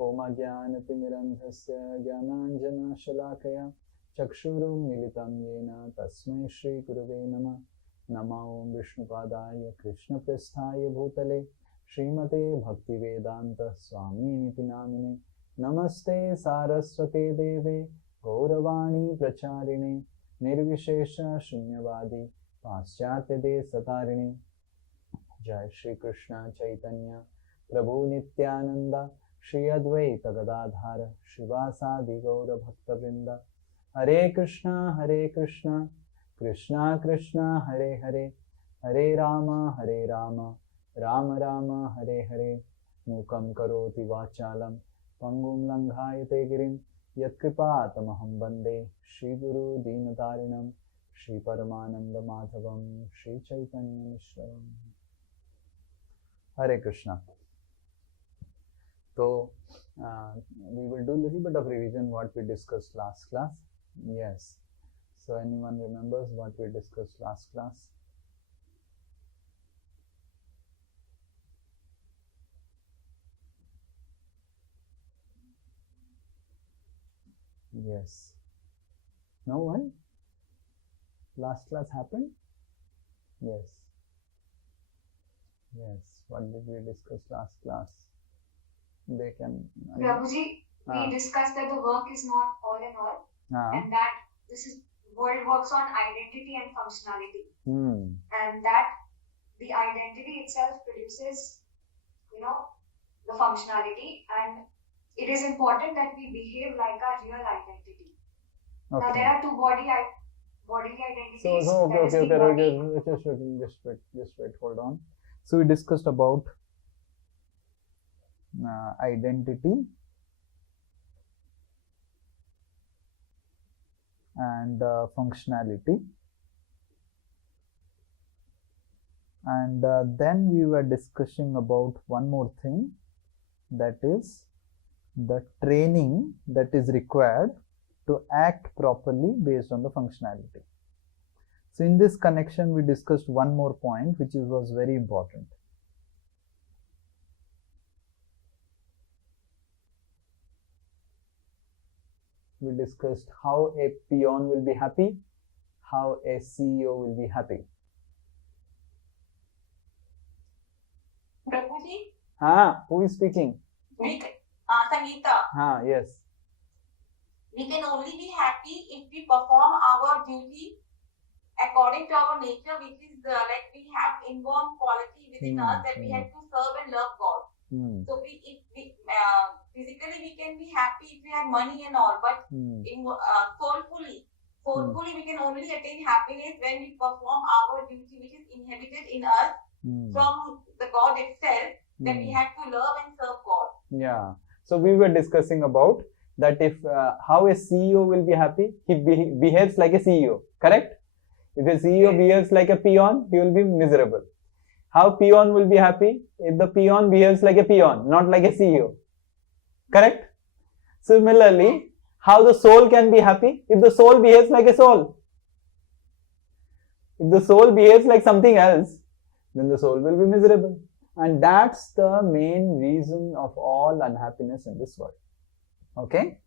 Om Ajnanatimirandhasya Jnananjanashalakaya Chakshurummilitam Yena Tasmai Shri Gurave Namah. Nama Om Vishnupadaya Krishna Prasthaya Bhutale Srimate Bhaktivedanta Swaminiti Namine Namaste Saraswate Deve Gauravani Pracharine Nirvishesha Shunyavadi Paschatya Satarine. Jai Shri Krishna Chaitanya Prabhu Nityananda Shri Advaita Gadadhara Shivasadi Gaura Bhakta Vrinda. Hare Krishna Krishna Krishna Hare Hare Hare Rama Rama Rama Hare Hare. Mukam karoti vachalam Pangum Langhayate Girim Yatkripatamaham Bande Shri Guru Dinatarinam Shri Paramananda Madhavam Shri Chaitanya Mishram. Hare Krishna. So, we will do a little bit of revision what we discussed last class. Yes. So, anyone remembers what we discussed last class? Yes. No one? Last class happened? Yes. Yes. What did we discuss last class? They can. Prabhuji, we discussed that the work is not all in all, and that world works on identity and functionality, and that the identity itself produces, the functionality, and it is important that we behave like our real identity. Okay. Now there are two bodily identities. Just wait, hold on. So we discussed about identity and functionality, and then we were discussing about one more thing, that is the training that is required to act properly based on the functionality. So in this connection we discussed one more point which was very important. We discussed how a peon will be happy, how a CEO will be happy. Prabhuji? Who is speaking? Sangeeta. Yes. We can only be happy if we perform our duty according to our nature, which is like we have inborn quality within us that we have to serve and love God. So physically we can be happy if we have money and all, but soulfully we can only attain happiness when we perform our duty, which is inhabited in us from the God itself, that we have to love and serve God. Yeah. So we were discussing about that if how a CEO will be happy, he behaves like a CEO, correct? If a CEO behaves like a peon, he will be miserable. How peon will be happy? If the peon behaves like a peon, not like a CEO. Correct? Similarly, how the soul can be happy? If the soul behaves like a soul. If the soul behaves like something else, then the soul will be miserable. And that's the main reason of all unhappiness in this world. Okay?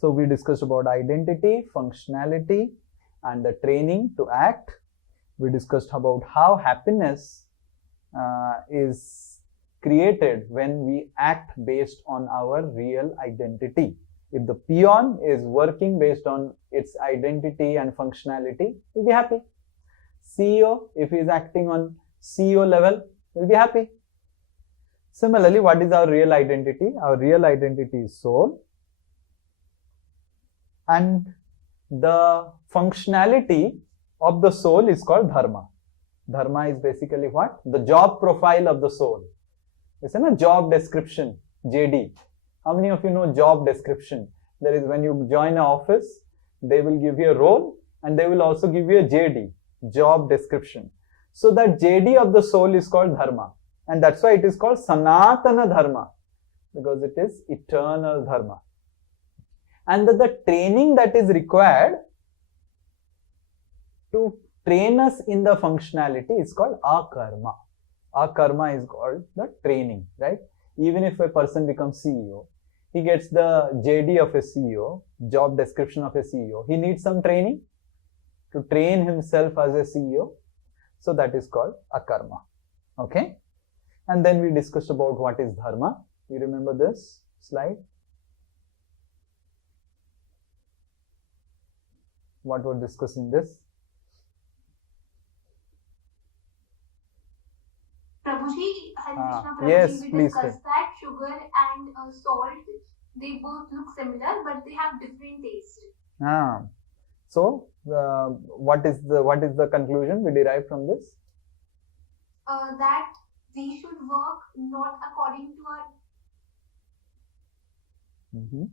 So we discussed about identity, functionality, and the training to act. We discussed about how happiness is created when we act based on our real identity. If the peon is working based on its identity and functionality, he'll be happy. CEO, if he is acting on CEO level, will be happy. Similarly, what is our real identity? Our real identity is soul. And the functionality of the soul is called dharma. Dharma is basically what? The job profile of the soul. It's in a job description, JD. How many of you know job description? There is, when you join an office, they will give you a role and they will also give you a JD, job description. So that JD of the soul is called dharma. And that's why it is called Sanatana Dharma, because it is eternal dharma. And the training that is required to train us in the functionality is called akarma. Akarma is called the training, right? Even if a person becomes CEO, he gets the JD of a CEO, job description of a CEO. He needs some training to train himself as a CEO. So that is called akarma. Okay. And then we discussed about what is dharma. You remember this slide? What we're discussing this? Prabhuji, Hare Krishna Prabhuji, yes, we please discussed that sugar and salt, they both look similar, but they have different taste. So, what is the conclusion we derive from this? That we should work not according to our.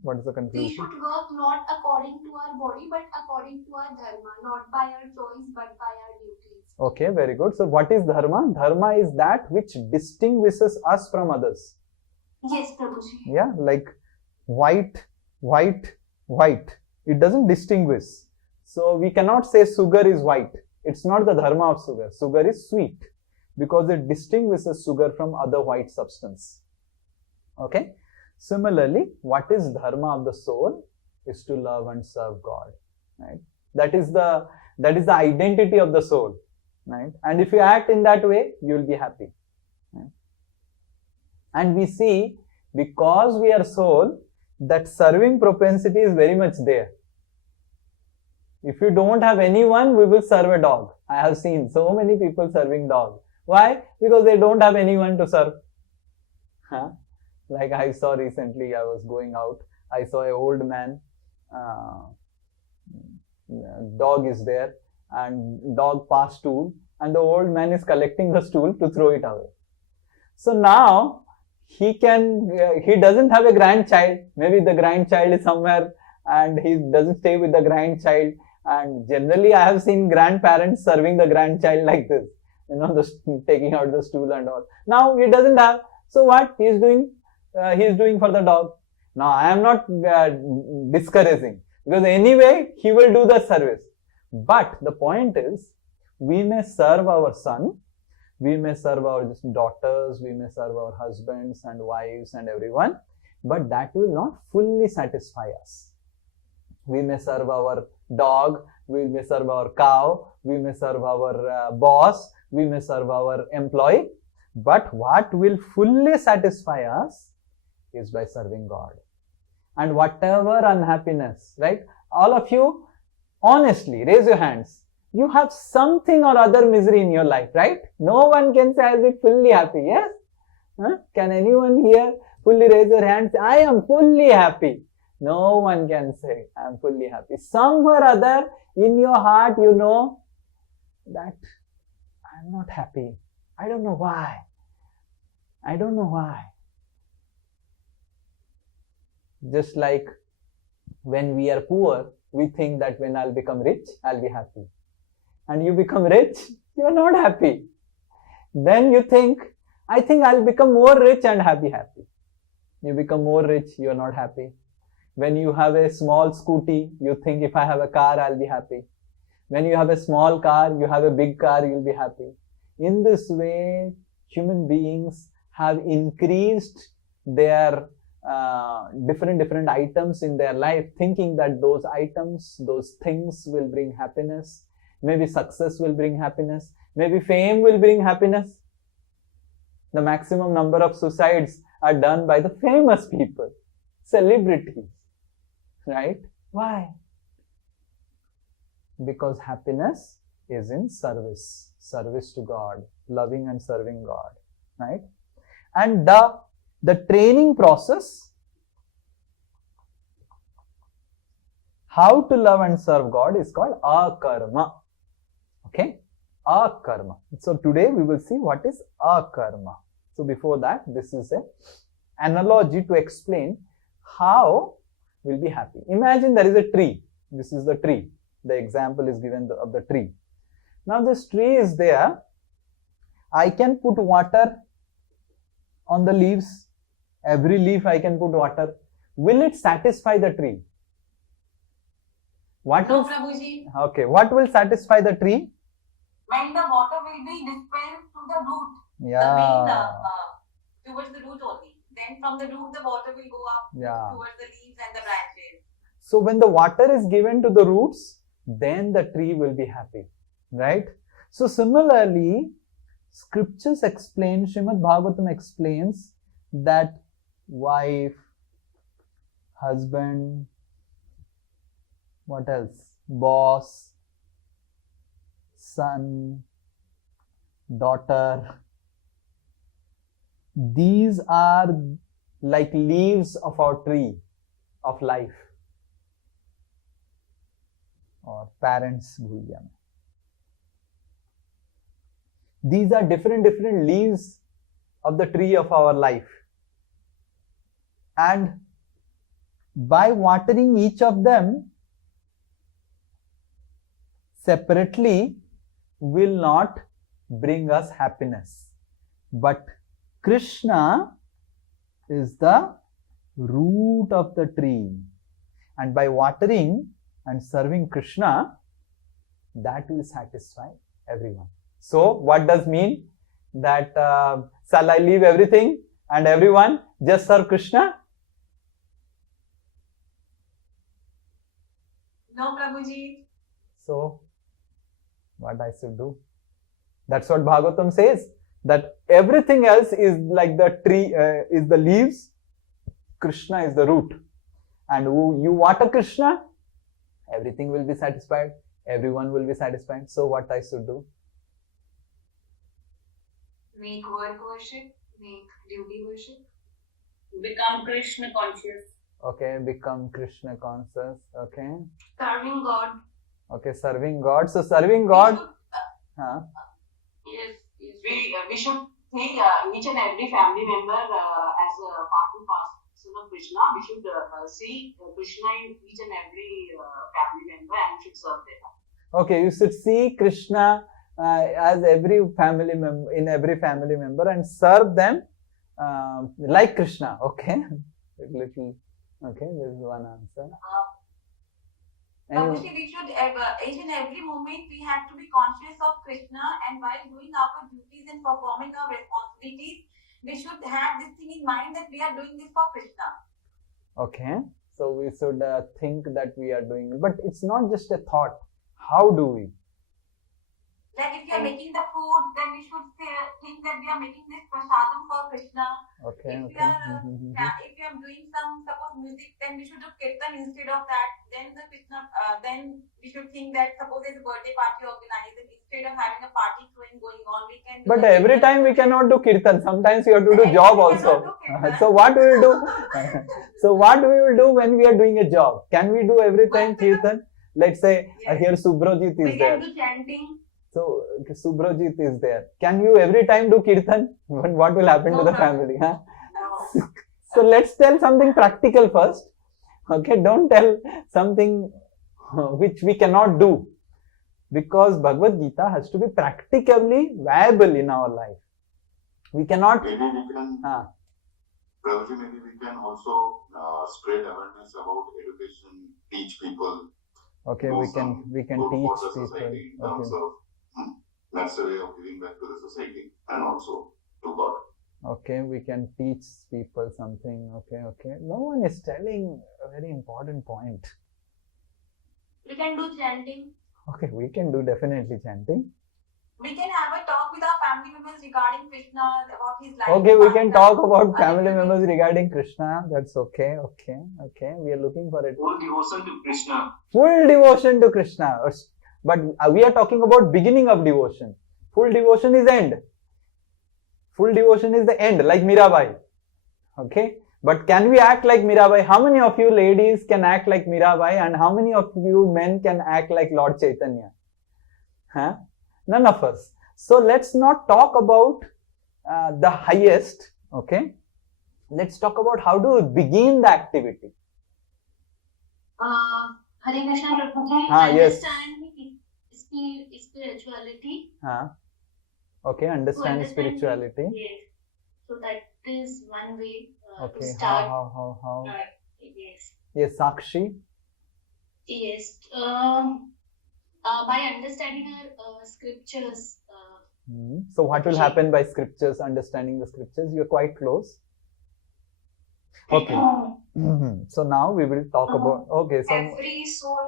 What is the conclusion? We should work not according to our body, but according to our dharma, not by our choice, but by our duties. Okay, very good. So, what is dharma? Dharma is that which distinguishes us from others. Yes, Prabhuji. Yeah, like white. It doesn't distinguish. So, we cannot say sugar is white. It's not the dharma of sugar. Sugar is sweet because it distinguishes sugar from other white substance. Okay. Similarly, what is dharma of the soul is to love and serve God. Right. That is the identity of the soul. Right. And if you act in that way, you will be happy. Right. And we see, because we are soul, that serving propensity is very much there. If you don't have anyone, we will serve a dog. I have seen so many people serving dog. Why? Because they don't have anyone to serve. Like I saw recently, I was going out, I saw an old man, dog is there, and dog passed stool, and the old man is collecting the stool to throw it away. So now, he doesn't have a grandchild. Maybe the grandchild is somewhere and he doesn't stay with the grandchild. And generally, I have seen grandparents serving the grandchild like this, taking out the stool and all. Now he doesn't have. So what he is doing? He is doing for the dog. Now I am not discouraging, because anyway he will do the service. But the point is, we may serve our son, we may serve our daughters, we may serve our husbands and wives and everyone, but that will not fully satisfy us. We may serve our dog, we may serve our cow, we may serve our boss, we may serve our employee, but what will fully satisfy us is by serving God. And whatever unhappiness, right? All of you, honestly, raise your hands. You have something or other misery in your life, right? No one can say, I'll be fully happy, yes? Can anyone here fully raise your hands? I am fully happy. No one can say, I am fully happy. Somewhere or other, in your heart, you know that I am not happy. I don't know why. I don't know why. Just like when we are poor, we think that when I'll become rich, I'll be happy. And you become rich, you are not happy. Then you think, I think I'll become more rich and happy. You become more rich, you are not happy. When you have a small scooty, you think if I have a car, I'll be happy. When you have a small car, you have a big car, you'll be happy. In this way, human beings have increased their different items in their life, thinking that those items, those things will bring happiness. Maybe success will bring happiness. Maybe fame will bring happiness. The maximum number of suicides are done by the famous people, celebrities, right? Why? Because happiness is in service to God, loving and serving God, right? And the training process, how to love and serve God, is called akarma. Okay? Akarma. So today we will see what is akarma. So before that, this is an analogy to explain how we'll be happy. Imagine there is a tree. This is the tree. The example is given of the tree. Now this tree is there. I can put water on the leaves. Every leaf I can put water. Will it satisfy the tree? What No, will, Prabhuji. okay, what will satisfy the tree? When the water will be dispelled to the root, the Yeah. main, towards the root only, then then from the root the water will go up towards the leaves and the branches. So when the water is given to the roots, then the tree will be happy, right? So similarly, scriptures explain, Srimad Bhagavatam explains that wife, husband, what else? Boss, son, daughter. These are like leaves of our tree of life. Or parents, bhul gaya main. These are different leaves of the tree of our life. And by watering each of them separately will not bring us happiness. But Krishna is the root of the tree. And by watering and serving Krishna, that will satisfy everyone. So, what does mean? That shall I leave everything and everyone just serve Krishna? No, Prabhuji. So, what I should do? That's what Bhagavatam says. That everything else is like the tree, is the leaves. Krishna is the root. And you water Krishna, everything will be satisfied. Everyone will be satisfied. So, what I should do? Make word worship, make duty worship. Become Krishna conscious. Okay, become Krishna conscious. Okay. Serving God. Okay, serving God. So, serving God. Yes, We should think each and every family member as a part and parcel of Krishna. We should see Krishna in each and every family member and should serve them. Okay, you should see Krishna as every family member, in every family member, and serve them like Krishna. Okay, little. Okay, this is one answer. Obviously, we should each and every moment we have to be conscious of Krishna, and while doing our duties and performing our responsibilities, we should have this thing in mind that we are doing this for Krishna. Okay, so we should think that we are doing it, but it's not just a thought. How do we? Like if you are making the food, then we should think that we are making this prasadam for Krishna. Okay, If we are doing some suppose music, then we should do kirtan instead of that. Then the Krishna, then we should think that suppose there's a birthday party organized, and instead of having a party going on, we can. But every time we cannot do kirtan. Sometimes you have to do job also. So what we will do? So what we will do when we are doing a job? Can we do every time kirtan? Let's say here Subrojit is there. We can do chanting. So Subrojit is there. Can you every time do kirtan? What will happen to the family? Huh? No. So let's tell something practical first. Okay, don't tell something which we cannot do. Because Bhagavad Gita has to be practically viable in our life. We cannot. Maybe we can, Prabhuji, maybe we can also spread awareness about education, teach people. Okay, we can teach people. Society in terms of, that's a way of giving back to the society and also to God. Okay, we can teach people something. Okay. No one is telling a very important point. We can do chanting. Okay, we can do definitely chanting. We can have a talk with our family members regarding Krishna, about his life. Okay, we can talk about family members regarding Krishna. That's okay. We are looking for it. Full devotion to Krishna. Full devotion to Krishna. But we are talking about beginning of devotion. Full devotion is end. Full devotion is the end, like Mirabai. Okay? But can we act like Mirabai? How many of you ladies can act like Mirabai, and how many of you men can act like Lord Chaitanya? Huh? None of us. So let's not talk about the highest. Okay? Let's talk about how to begin the activity. Hare Krishna Prabhuji, Yes. understand spirituality. Okay, understand spirituality. Yes. So that is one way to Okay, start. how? Yes. Yes, Sakshi. Yes. By understanding our scriptures. So what will happen by scriptures, understanding the scriptures? You're quite close. Okay. So now we will talk about. Okay. So Every soul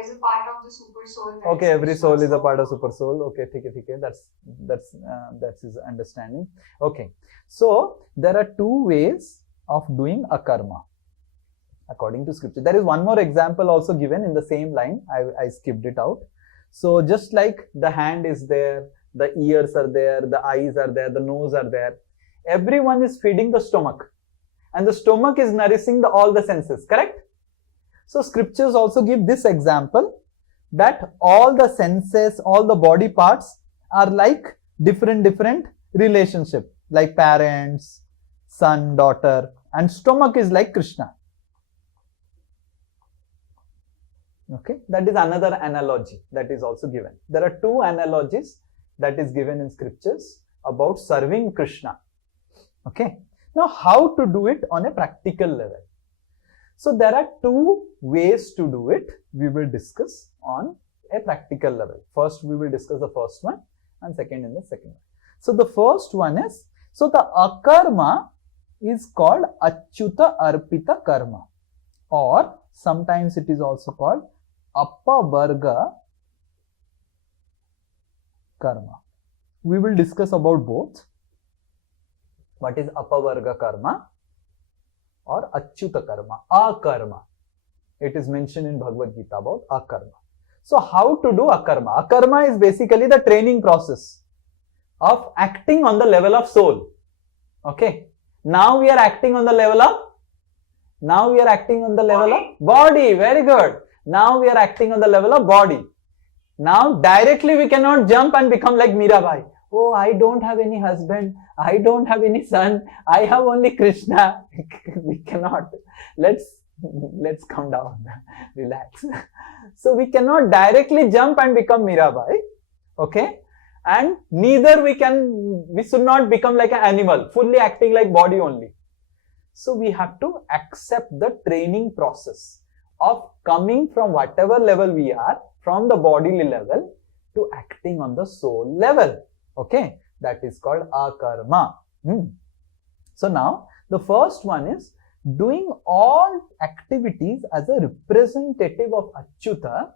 is a part of the super soul. that okay, is every Krishna's soul is a soul. part of super soul. Okay, ठीक है. That's his understanding. Okay. So there are two ways of doing a karma according to scripture. There is one more example also given in the same line. I skipped it out. So just like the hand is there, the ears are there, the eyes are there, the nose are there. Everyone is feeding the stomach, and the stomach is nourishing all the senses. Correct? So scriptures also give this example that all the senses, all the body parts are like different relationship, like parents, son, daughter, and stomach is like Krishna. Okay, that is another analogy that is also given. There are two analogies that is given in scriptures about serving Krishna. Okay, now how to do it on a practical level? So there are two ways to do it. We will discuss on a practical level. First, we will discuss the first one, and second in the second one. So the first one is, so the akarma is called achyuta arpita karma, or sometimes it is also called apavarga karma. We will discuss about both. What is apavarga karma or achyuta karma, akarma? It is mentioned in Bhagavad Gita about akarma. So how to do akarma? Akarma is basically the training process of acting on the level of soul. Okay. Now we are acting on the level of body. Very good. Now we are acting on the level of body. Now directly we cannot jump and become like Mirabai. Oh, I don't have any husband. I don't have any son. I have only Krishna. We cannot. Let's come down. Relax. So we cannot directly jump and become Mirabai. Okay. And neither we should not become like an animal, fully acting like body only. So we have to accept the training process of coming from whatever level we are, from the bodily level to acting on the soul level. Okay, that is called akarma. So now the first one is doing all activities as a representative of Achyuta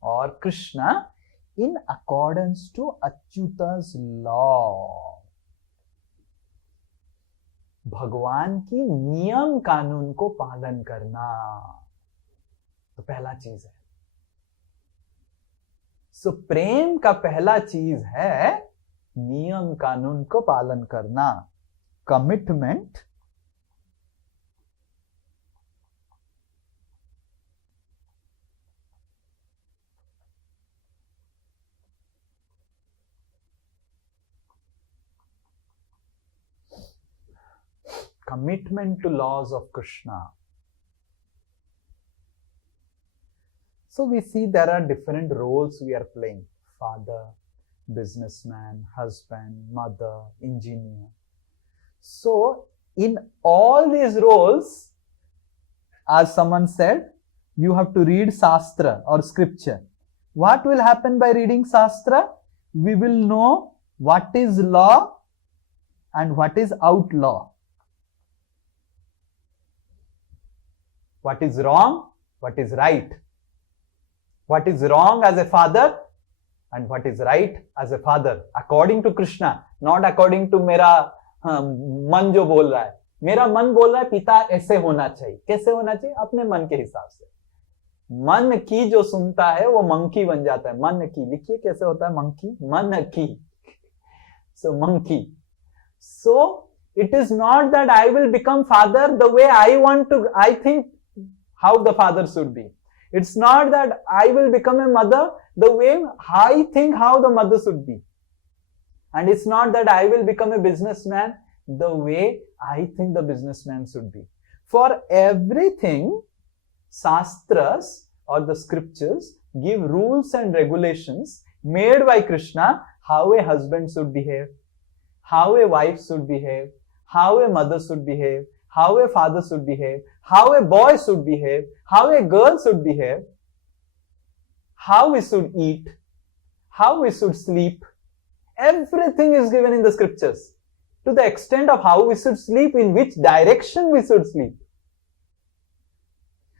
or Krishna in accordance to Achyuta's law. भगवान की नियम कानून को पालन करना तो पहला चीज है. सो प्रेम का पहला चीज है नियम कानून को पालन करना, commitment to laws of Krishna. So we see there are different roles we are playing: father, businessman, husband, mother, engineer. So in all these roles, as someone said, you have to read Shastra or scripture. What will happen by reading Shastra? We will know what is law and what is outlaw. What is wrong, what is right. What is wrong as a father and what is right as a father, according to Krishna, not according to मेरा मन जो बोल रहा है. मेरा मन बोल रहा है पिता ऐसे होना चाहिए. कैसे होना चाहिए? अपने मन के हिसाब से. मन की जो सुनता है वो मंकी बन जाता है. मन की लिखिए कैसे होता है मंकी, मन की. So monkey. So it is not that I will become father the way I think how the father should be. It's not that I will become a mother the way I think how the mother should be. And it's not that I will become a businessman the way I think the businessman should be. For everything, Shastras or the scriptures give rules and regulations made by Krishna how a husband should behave, how a wife should behave, how a mother should behave, how a father should behave, how a boy should behave, how a girl should behave, how we should eat, how we should sleep. Everything is given in the scriptures. to the extent of how we should sleep, in which direction we should sleep.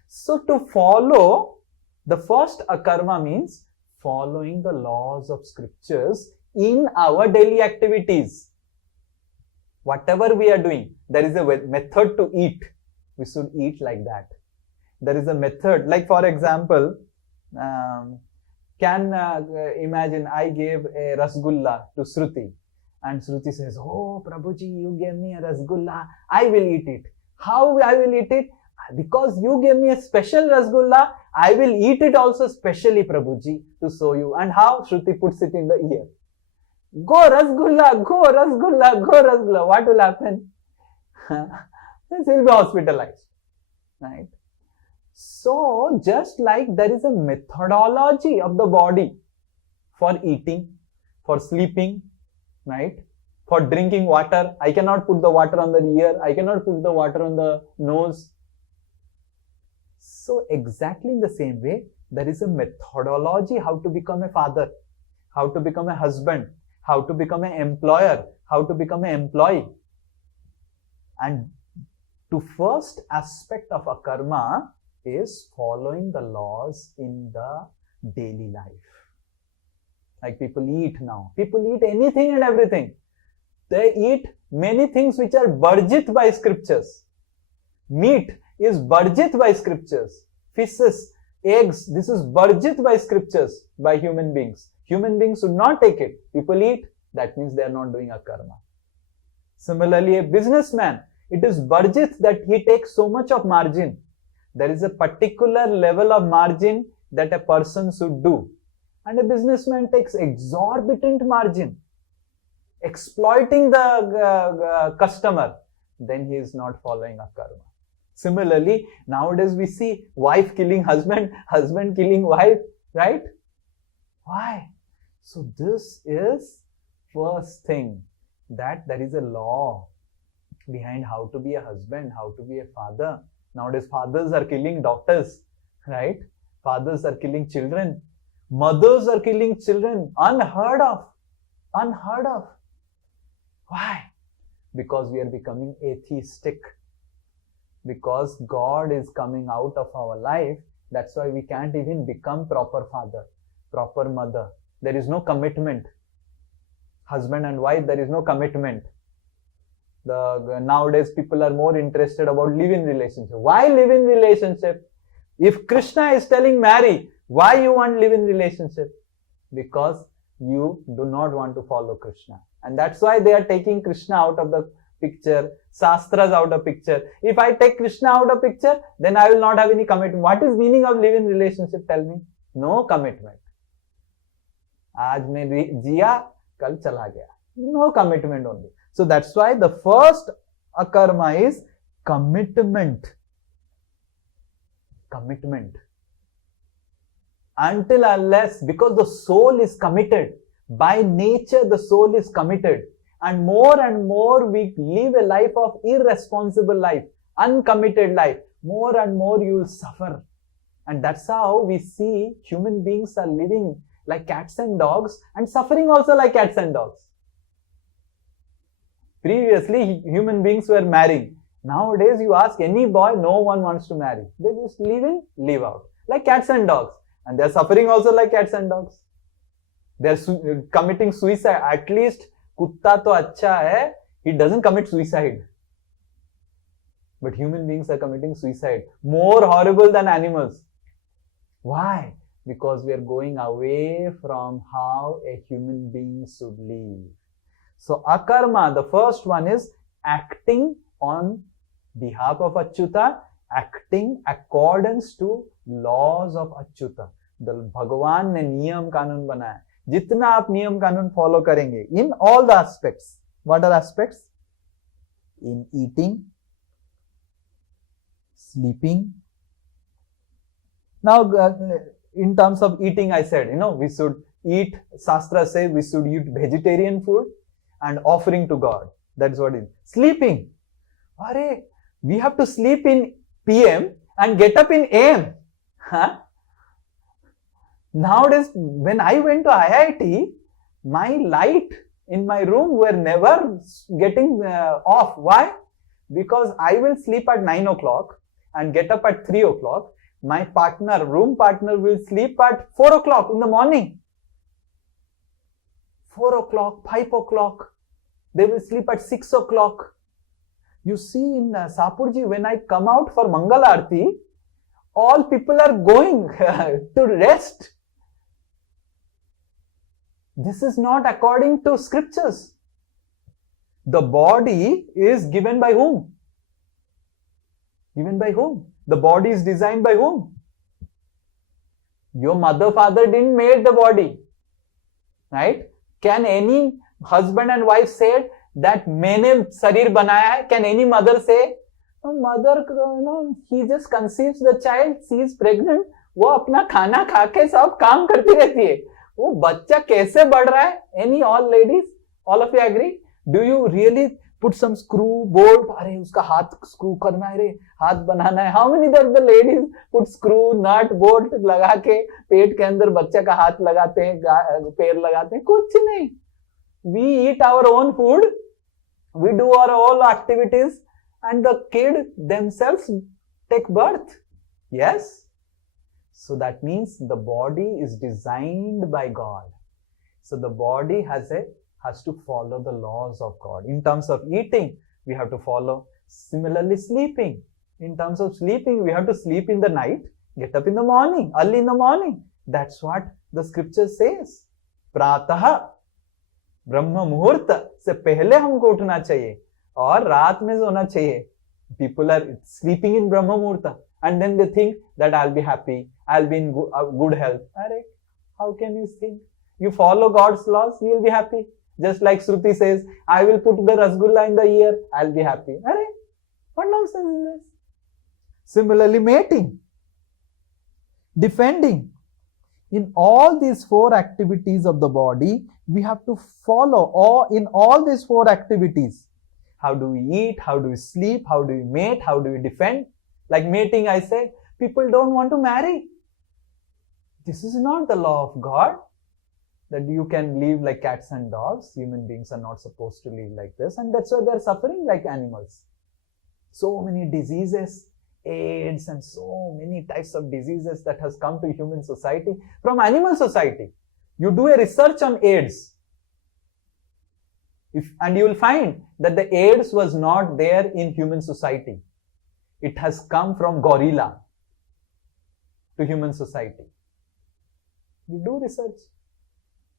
So to follow, the first akarma means following the laws of scriptures in our daily activities. Whatever we are doing, there is a method to eat. We should eat like that. There is a method, like for example, imagine I gave a rasgulla to Shruti, and Shruti says, "Oh Prabhuji, you gave me a rasgulla, I will eat it." How I will eat it? Because you gave me a special rasgulla, I will eat it also specially, Prabhuji, to show you. And how? Shruti puts it in the ear. Go rasgulla, go rasgulla, go rasgulla. What will happen? This will be hospitalized, right? So, just like there is a methodology of the body for eating, for sleeping, right? For drinking water, I cannot put the water on the ear, I cannot put the water on the nose. So, exactly in the same way, there is a methodology how to become a father, how to become a husband, how to become an employer, how to become an employee. And to first aspect of a karma is following the laws in the daily life. Like people eat now. People eat anything and everything. They eat many things which are burjit by scriptures. Meat is burjit by scriptures. Fishes, eggs, this is burjit by scriptures by human beings. Human beings should not take it. People eat, that means they are not doing a karma. Similarly, a businessman, it is burjit that he takes so much of margin. There is a particular level of margin that a person should do. And a businessman takes exorbitant margin, exploiting the customer, then he is not following a karma. Similarly, nowadays we see wife killing husband, husband killing wife, right? Why? So this is first thing, that there is a law behind how to be a husband, how to be a father. Nowadays fathers are killing daughters, right? Fathers are killing children. Mothers are killing children. Unheard of. Unheard of. Why? Because we are becoming atheistic. Because God is coming out of our life. That's why we can't even become proper father, proper mother. There is no commitment. Husband and wife, there is no commitment. Nowadays people are more interested about live-in relationship. Why live-in relationship? If Krishna is telling marry, why you want live-in relationship? Because you do not want to follow Krishna. And that's why they are taking Krishna out of the picture, Shastras out of picture. If I take Krishna out of picture, then I will not have any commitment. What is meaning of live-in relationship? Tell me. No commitment. Aaj mein jiya, kal chala gaya. No commitment only. So that's why the first akarma is commitment. Commitment. Until unless, because the soul is committed. By nature, the soul is committed. And more we live a life of irresponsible life, uncommitted life. More and more you will suffer. And that's how we see human beings are living like cats and dogs and suffering also like cats and dogs. Previously, human beings were marrying. Nowadays, you ask any boy, no one wants to marry. They just live in, live out. Like cats and dogs. And they are suffering also like cats and dogs. They are committing suicide. At least, kutta to acha hai, he doesn't commit suicide. But human beings are committing suicide. More horrible than animals. Why? Because we are going away from how a human being should live. So, akarma, the first one is acting on behalf of Achyuta, acting accordance to laws of Achyuta. The Bhagwan ने नियम कानून बनाया. जितना आप नियम कानून follow करेंगे, in all the aspects. What are aspects? In eating, sleeping. Now, in terms of eating, I said, we should eat, Shastra say we should eat vegetarian food and offering to God. That's what it is. Sleeping. Arey, we have to sleep in PM and get up in AM. Huh? Nowadays, when I went to IIT, my light in my room were never getting off. Why? Because I will sleep at 9 o'clock and get up at 3 o'clock. My partner, room partner, will sleep at 4 o'clock in the morning. 4 o'clock, 5 o'clock. They will sleep at 6 o'clock. You see in Sapurji, when I come out for Mangal Aarti, all people are going to rest. This is not according to scriptures. The body is given by whom? Given by whom? The body is designed by whom? Your mother, father didn't make the body. Right? Can any husband and wife say that मैंने शरीर बनाया है? Can any mother say, mother, he just conceives the child, she is pregnant, वो अपना खाना खा के सब काम करती रहती है, वो बच्चा कैसे बढ़ रहा है? Any all ladies, all of you agree? Do you really put some screw, bolt? अरे उसका हाथ screw करना है रे, हाथ बनाना है. How many of the ladies put screw, nut, bolt लगा के पेट के अंदर बच्चे का हाथ लगाते हैं, पैर लगाते हैं? कुछ नहीं. We eat our own food, we do our all activities, and the kid themselves take birth. Yes? So that means the body is designed by God. So the body has to follow the laws of God. In terms of eating, we have to follow. Similarly, sleeping. In terms of sleeping, we have to sleep in the night, get up in the morning, early in the morning. That's what the scripture says. Pratah, ब्रह्म मुहूर्त से पहले हमको उठना चाहिए और रात में सोना चाहिए. People are sleeping in Brahma Muhurta and then they think that I'll be happy, I'll be in good health. Arey, how can you think? You follow God's laws, you will be happy. Just like Shruti says, I will put the Rasgulla in the ear, I'll be happy. Arey, what nonsense is this? Similarly, mating, defending. In all these four activities of the body, we have to follow in all these four activities. How do we eat? How do we sleep? How do we mate? How do we defend? Like mating, I say, people don't want to marry. This is not the law of God, that you can live like cats and dogs. Human beings are not supposed to live like this, and that's why they're suffering like animals. So many diseases, AIDS, and so many types of diseases that has come to human society from animal society. You do a research on AIDS, and you will find that the AIDS was not there in human society. It has come from gorilla to human society. You do research.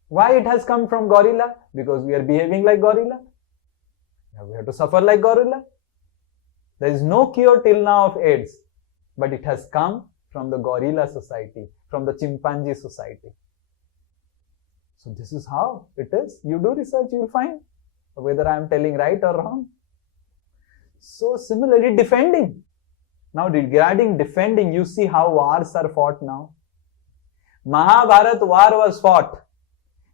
Why it has come from gorilla? Because we are behaving like gorilla. We have to suffer like gorilla. There is no cure till now of AIDS, but it has come from the gorilla society, from the chimpanzee society. So this is how it is. You do research, you will find whether I am telling right or wrong. So similarly, defending. Now regarding defending, you see how wars are fought now. Mahabharat war was fought.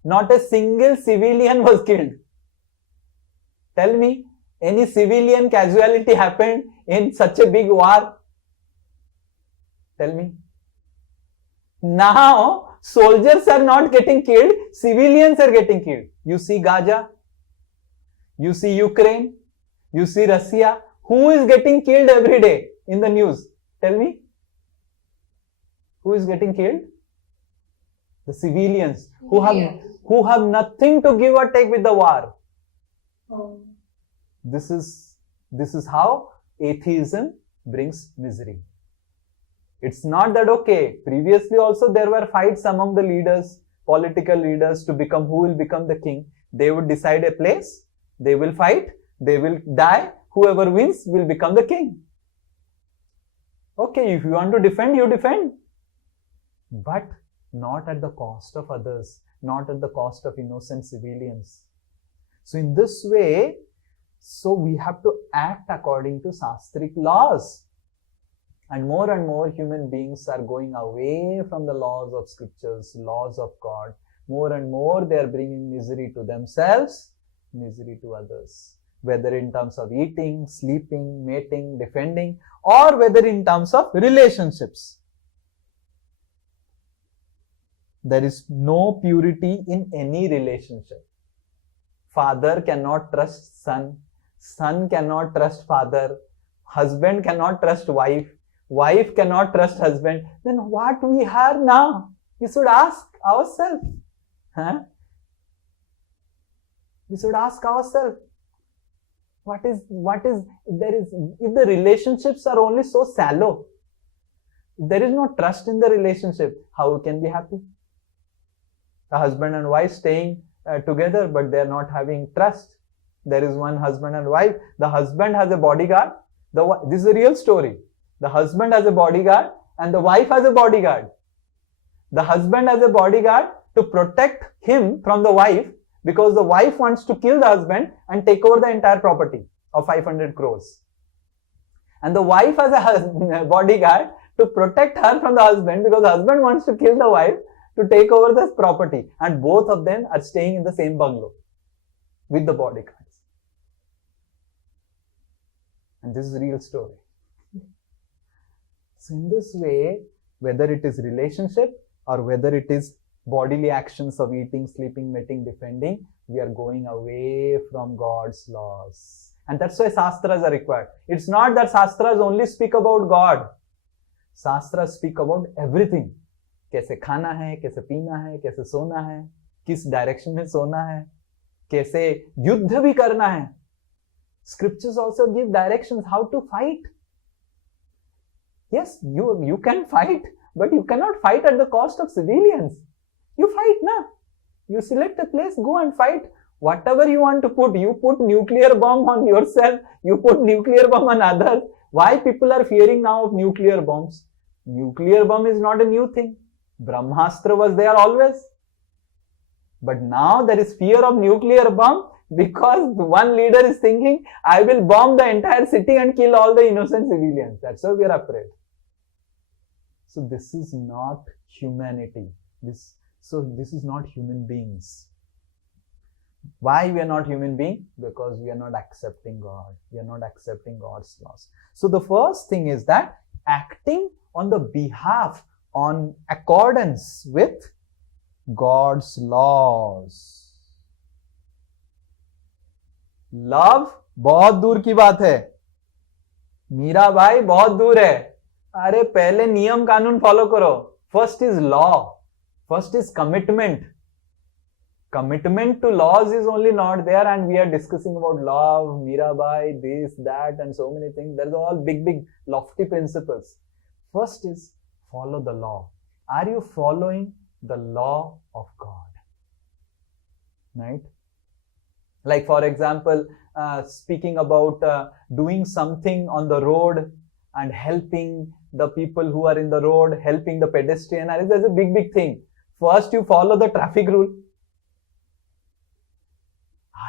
Not a single civilian was killed. Tell me, any civilian casualty happened in such a big war? Tell me. Now, soldiers are not getting killed, civilians are getting killed. You see Gaza, you see Ukraine, you see Russia. Who is getting killed every day in the news? Tell me. Who is getting killed? The civilians who have nothing to give or take with the war. This is how atheism brings misery. It's not that, okay, previously also there were fights among the leaders, political leaders, to become who will become the king. They would decide a place, they will fight, they will die, whoever wins will become the king. Okay, if you want to defend, you defend. But not at the cost of others, not at the cost of innocent civilians. So in this way, so we have to act according to Sastric laws. And more human beings are going away from the laws of scriptures, laws of God. More and more they are bringing misery to themselves, misery to others. Whether in terms of eating, sleeping, mating, defending, or whether in terms of relationships. There is no purity in any relationship. Father cannot trust son. Son cannot trust father. Husband cannot trust wife. Wife cannot trust husband. Then what we are now? We should ask ourselves. Huh? We should ask ourselves. If the relationships are only so shallow, if there is no trust in the relationship, how we can be happy? A husband and wife staying together, but they are not having trust. There is one husband and wife. The husband has a bodyguard. This is a real story. The husband has a bodyguard and the wife has a bodyguard. The husband has a bodyguard to protect him from the wife, because the wife wants to kill the husband and take over the entire property of 500 crores. And the wife has a bodyguard to protect her from the husband, because the husband wants to kill the wife to take over this property. And both of them are staying in the same bungalow with the bodyguards. And this is a real story. So in this way, whether it is relationship or whether it is bodily actions of eating, sleeping, mating, defending, we are going away from God's laws. And that's why Shastras are required. It's not that Shastras only speak about God. Shastras speak about everything. कैसे खाना है, कैसे पीना है, कैसे सोना है, किस डायरेक्शन में सोना है, कैसे युद्ध भी करना है. Scriptures also give directions how to fight. Yes, you can fight, but you cannot fight at the cost of civilians. You fight, na? You select a place, go and fight. Whatever you want to put, you put nuclear bomb on yourself, you put nuclear bomb on others. Why people are fearing now of nuclear bombs? Nuclear bomb is not a new thing. Brahmastra was there always. But now there is fear of nuclear bomb because one leader is thinking, I will bomb the entire city and kill all the innocent civilians. That's why we are afraid. So this is not humanity. This is not human beings. Why we are not human beings? Because we are not accepting God. We are not accepting God's laws. So the first thing is that acting on the behalf, on accordance with God's laws. Love बहुत दूर की बात है. मीरा भाई बहुत दूर है. अरे पहले नियम कानून फॉलो करो. First is law. First is commitment. Commitment to laws is only not there, and we are discussing about love, Mirabai, this, that, and so many things. They're all big, lofty principles. First is follow the law. Are you following the law of God? Right? Like for example, speaking about doing something on the road and helping the people who are in the road, helping the pedestrian. And there's a big thing. First you follow the traffic rule.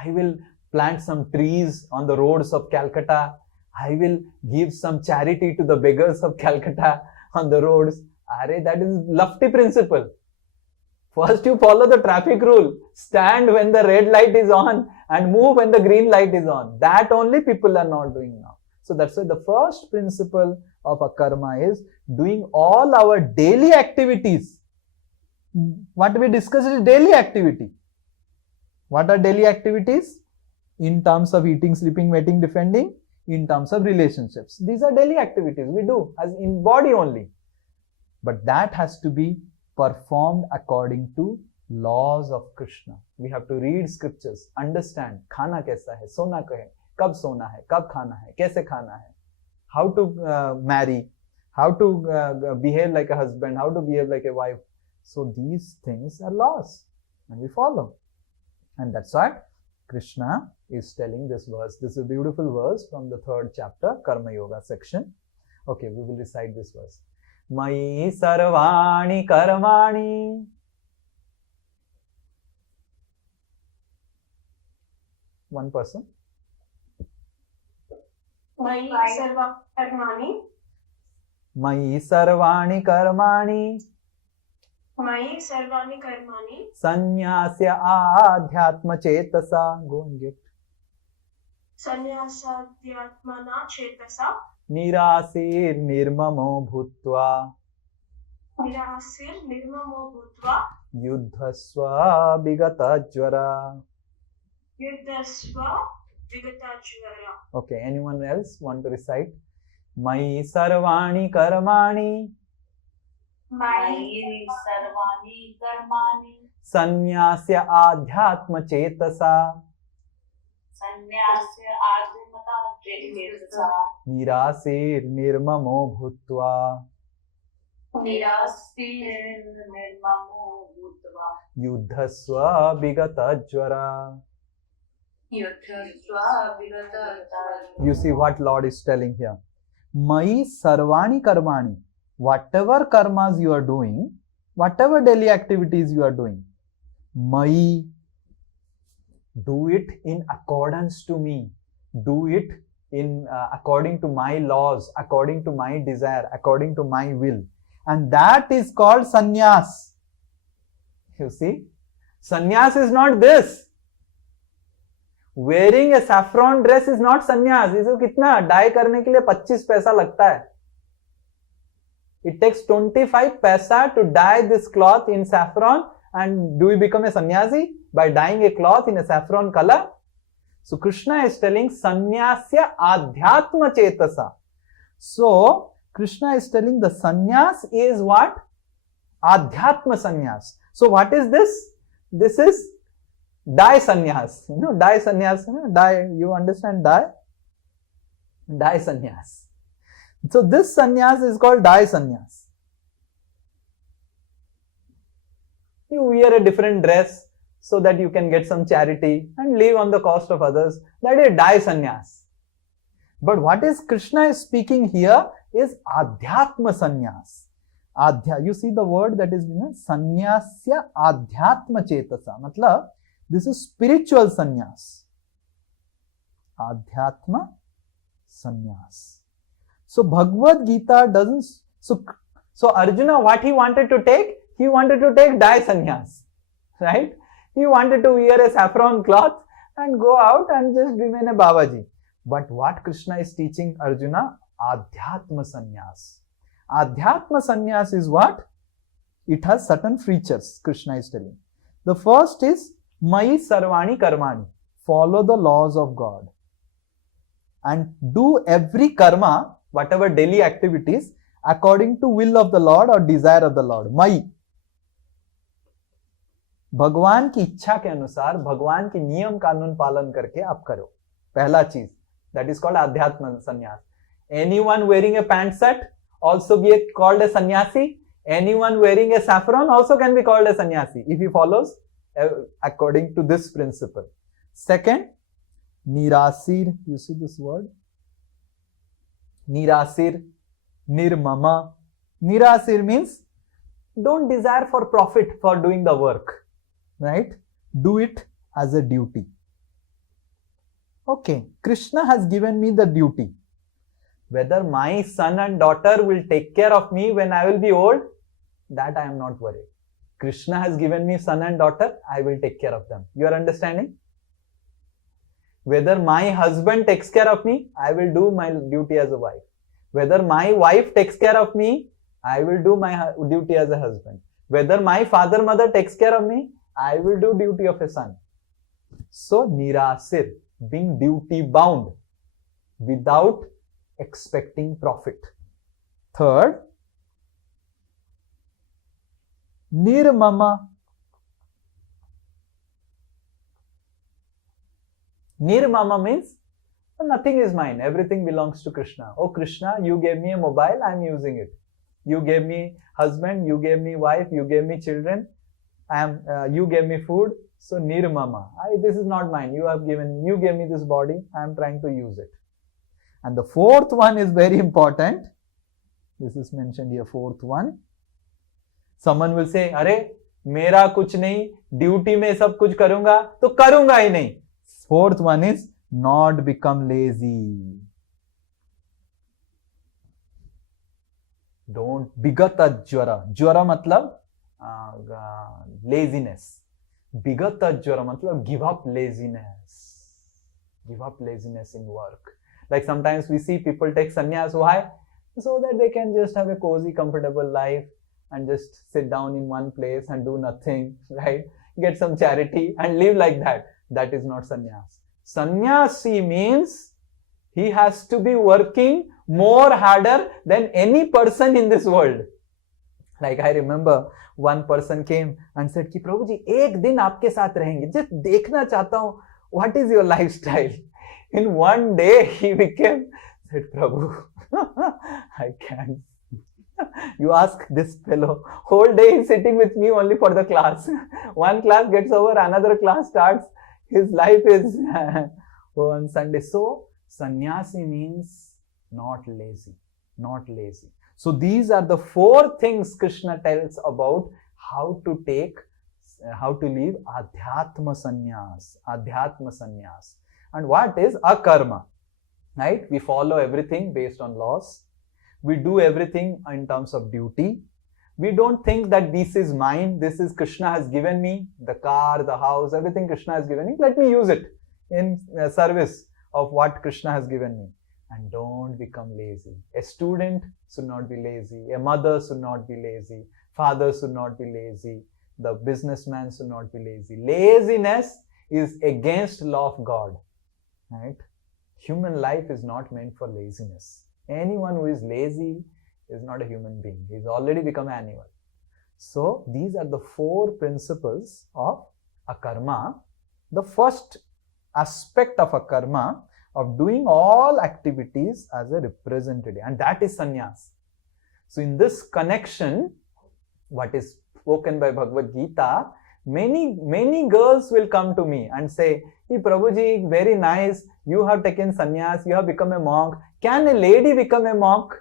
I will plant some trees on the roads of Calcutta. I will give some charity to the beggars of Calcutta on the roads. That is lofty principle. First you follow the traffic rule. Stand when the red light is on and move when the green light is on. That only people are not doing now. So that's why the first principle of a karma is doing all our daily activities. What we discussed is daily activity. What are daily activities? In terms of eating, sleeping, mating, defending, in terms of relationships. These are daily activities we do as in body only. But that has to be performed according to laws of Krishna. We have to read scriptures, understand खाना कैसा है, सोना क्या है, कब सोना है, कब खाना है, कैसे खाना है, how to marry, how to behave like a husband, how to behave like a wife. So these things are laws and we follow. And that's why Krishna is telling this verse. This is a beautiful verse from the 3rd chapter, Karma Yoga section. Okay, we will recite this verse. Mayi sarvani karmani. One person. Mayi sarva karmani. Mayi sarvani karmani. Mayi sarvani karmani. Sanyasya adhyatma chetasa. Go and get. Sanyasadhyatmana chetasa. Nirasir nirmamo bhutva. Nirasir nirmamo bhutva. Yuddhasva bigata jvara. Yuddhasva Vigatachvara. Okay, anyone else want to recite? Mai sarvani karmani Mayi sarvani karmani sanyasya adhyatma chetasa sanyasya adhimata chetasa nirasir nirmamo bhutva nirasir nirmamo bhutva yuddhasva vigatajvara. yuddhasva vigatachvara. You see what Lord is telling here. Mai sarvani karmani. Whatever karmas you are doing, whatever daily activities you are doing, Mai, do it in accordance to me. Do it in according to my laws, according to my desire, according to my will. And that is called sannyas. You see? Sannyas is not this. Wearing a saffron dress is not sannyas. इसको कितना die करने के लिए 25 पैसा लगता है. It takes 25 paisa to dye this cloth in saffron, and do we become a sannyasi by dyeing a cloth in a saffron color? So Krishna is telling sannyasya adhyatma chetasa. So Krishna is telling the sannyas is what? Adhyatma sannyas. So what is this? This is dye sannyas. You know, dye sannyas, dye, you understand dye? Dye sannyas. So this sannyas is called dye sannyas. You wear a different dress so that you can get some charity and live on the cost of others. That is dye sannyas. But what is Krishna is speaking here is adhyatma sannyas. You see the word that is sanyasya adhyatma chetasa. Matlab, this is spiritual sannyas. Adhyatma sannyas. So Bhagavad Gita doesn't. So Arjuna, what he wanted to take? He wanted to take dye sannyas, right? He wanted to wear a saffron cloth and go out and just remain a Babaji. But what Krishna is teaching Arjuna? Adhyatma sannyas. Adhyatma sannyas is what? It has certain features, Krishna is telling. The first is Mai sarvani karmani. Follow the laws of God. And do every karma, whatever daily activities, according to will of the Lord or desire of the Lord. Mai. भगवान की इच्छा के अनुसार भगवान की नियम कानून पालन करके आप करो. पहला चीज, that is called adhyatma sannyas. Anyone wearing a pant set also be called a sannyasi. Anyone wearing a saffron also can be called a sannyasi if he follows according to this principle. Second, nirasir. You see this word? Nirasir, nirmama. Nirasir means don't desire for profit for doing the work, right? Do it as a duty. Okay, Krishna has given me the duty. Whether my son and daughter will take care of me when I will be old, that I am not worried. Krishna has given me son and daughter, I will take care of them. You are understanding? Whether my husband takes care of me, I will do my duty as a wife. Whether my wife takes care of me, I will do my duty as a husband. Whether my father, mother takes care of me, I will do duty of a son. So, nirasir, being duty bound without expecting profit. Third, nirmama. Nirmama means nothing is mine, everything belongs to Krishna. Oh Krishna, you gave me a mobile, I am using it. You gave me husband, you gave me wife, you gave me children, you gave me food. So nirmama, this is not mine. You gave me this body, I am trying to use it. And the fourth one is very important. This is mentioned here, fourth one. Someone will say, अरे मेरा कुछ नहीं, duty में सब कुछ करूंगा तो करूंगा ही नहीं. Fourth one is not become lazy. Don't bigata jwara. Jwara matlab laziness. Bigata jwara matlab give up laziness. Give up laziness in work. Like sometimes we see people take sannyas. Why? So that they can just have a cozy, comfortable life and just sit down in one place and do nothing, right? Get some charity and live like that. that is not sannyas. Sannyasi means he has to be working more harder than any person in this world. Like I remember one person came and said कि प्रभु जी एक दिन आपके साथ रहेंगे, just देखना चाहता हूँ what is your lifestyle. In one day he became, said Prabhu I can't. You ask this fellow, whole day he's sitting with me only for the class. One class gets over, another class starts. His life is on Sunday. So sannyasi means not lazy, not lazy. So these are the 4 things Krishna tells about how to live adhyatma sannyas, adhyatma sannyas. And what is akarma? Right? We follow everything based on laws. We do everything in terms of duty. We don't think that this is mine, this is Krishna has given me, the car, the house, everything Krishna has given me. Let me use it in service of what Krishna has given me. And don't become lazy. A student should not be lazy. A mother should not be lazy. Father should not be lazy. The businessman should not be lazy. Laziness is against law of God. Right? Human life is not meant for laziness. Anyone who is lazy is not a human being. He's already become an animal. So these are the 4 principles of akarma. The first aspect of akarma, of doing all activities as a representative, and that is sannyas. So in this connection, what is spoken by Bhagavad Gita, many girls will come to me and say, hey Prabhuji, very nice, you have taken sannyas, you have become a monk. Can a lady become a monk?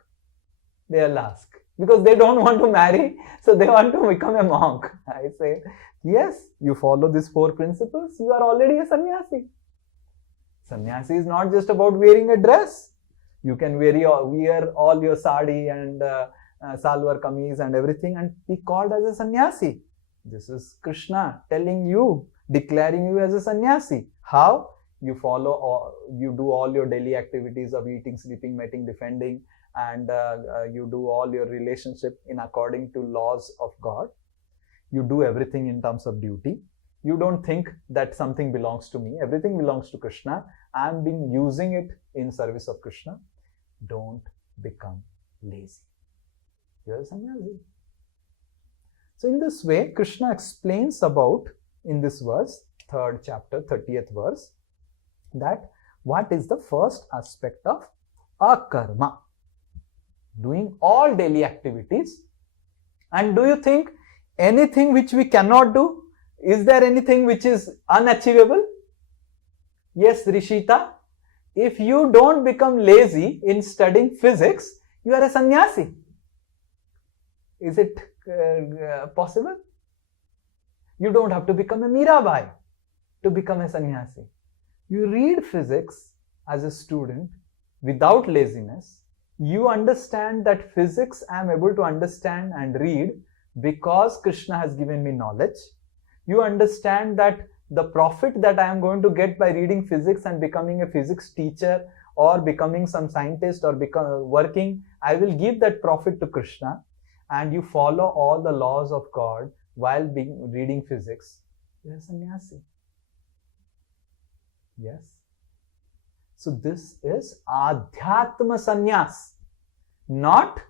They'll ask. Because they don't want to marry, so they want to become a monk. I say, yes, you follow these 4 principles, you are already a sannyasi. Sannyasi is not just about wearing a dress. You can wear all your sari and salwar kameez and everything and be called as a sannyasi. This is Krishna telling you, declaring you as a sannyasi. How? You you do all your daily activities of eating, sleeping, mating, defending, and you do all your relationship in according to laws of God. You do everything in terms of duty. You don't think that something belongs to me. Everything belongs to Krishna. I'm using it in service of Krishna. Don't become lazy. You're a sannyasi. So in this way, Krishna explains about, in this verse, 3rd chapter, 30th verse, that what is the first aspect of akarma. Doing all daily activities. And do you think anything which we cannot do? Is there anything which is unachievable? Yes, Rishita. If you don't become lazy in studying physics, you are a sannyasi. Is it possible? You don't have to become a Mirabai to become a sannyasi. You read physics as a student without laziness. You understand that physics I am able to understand and read because Krishna has given me knowledge. You understand that the profit that I am going to get by reading physics and becoming a physics teacher or becoming some scientist or working, I will give that profit to Krishna, and you follow all the laws of God while reading physics. You are a sannyasi. Yes. So this is adhyatma sannyas, not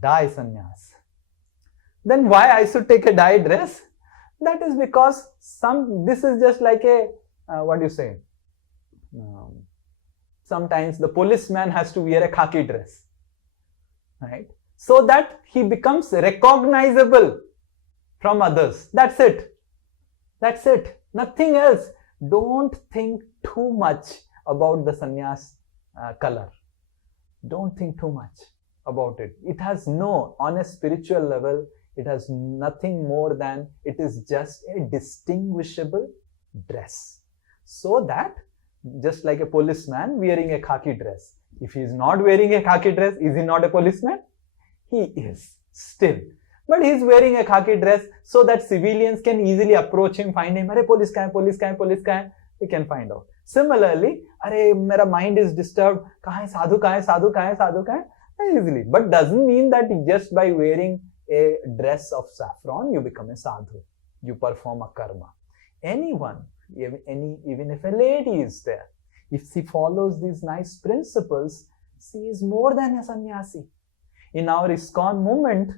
dye sannyas. Then why I should take a dye dress? That is because this is just like a, sometimes the policeman has to wear a khaki dress, right? So that he becomes recognizable from others. That's it. That's it. Nothing else. Don't think too much about the sannyas color. Don't think too much about it. It has on a spiritual level, it has nothing more than, it is just a distinguishable dress. So that, just like a policeman wearing a khaki dress, if he is not wearing a khaki dress, is he not a policeman? He is still. But he is wearing a khaki dress so that civilians can easily approach him, find him. Arey, police kahan, police kahan, police kahan. He can find out. Similarly, arey, mera mind is disturbed. Kahan sadhu, kahan sadhu, kahan sadhu, kahan. Easily. But doesn't mean that just by wearing a dress of saffron, you become a sadhu. you perform a karma. Anyone, even if a lady is there, if she follows these nice principles, she is more than a sannyasi. In our ISKCON movement,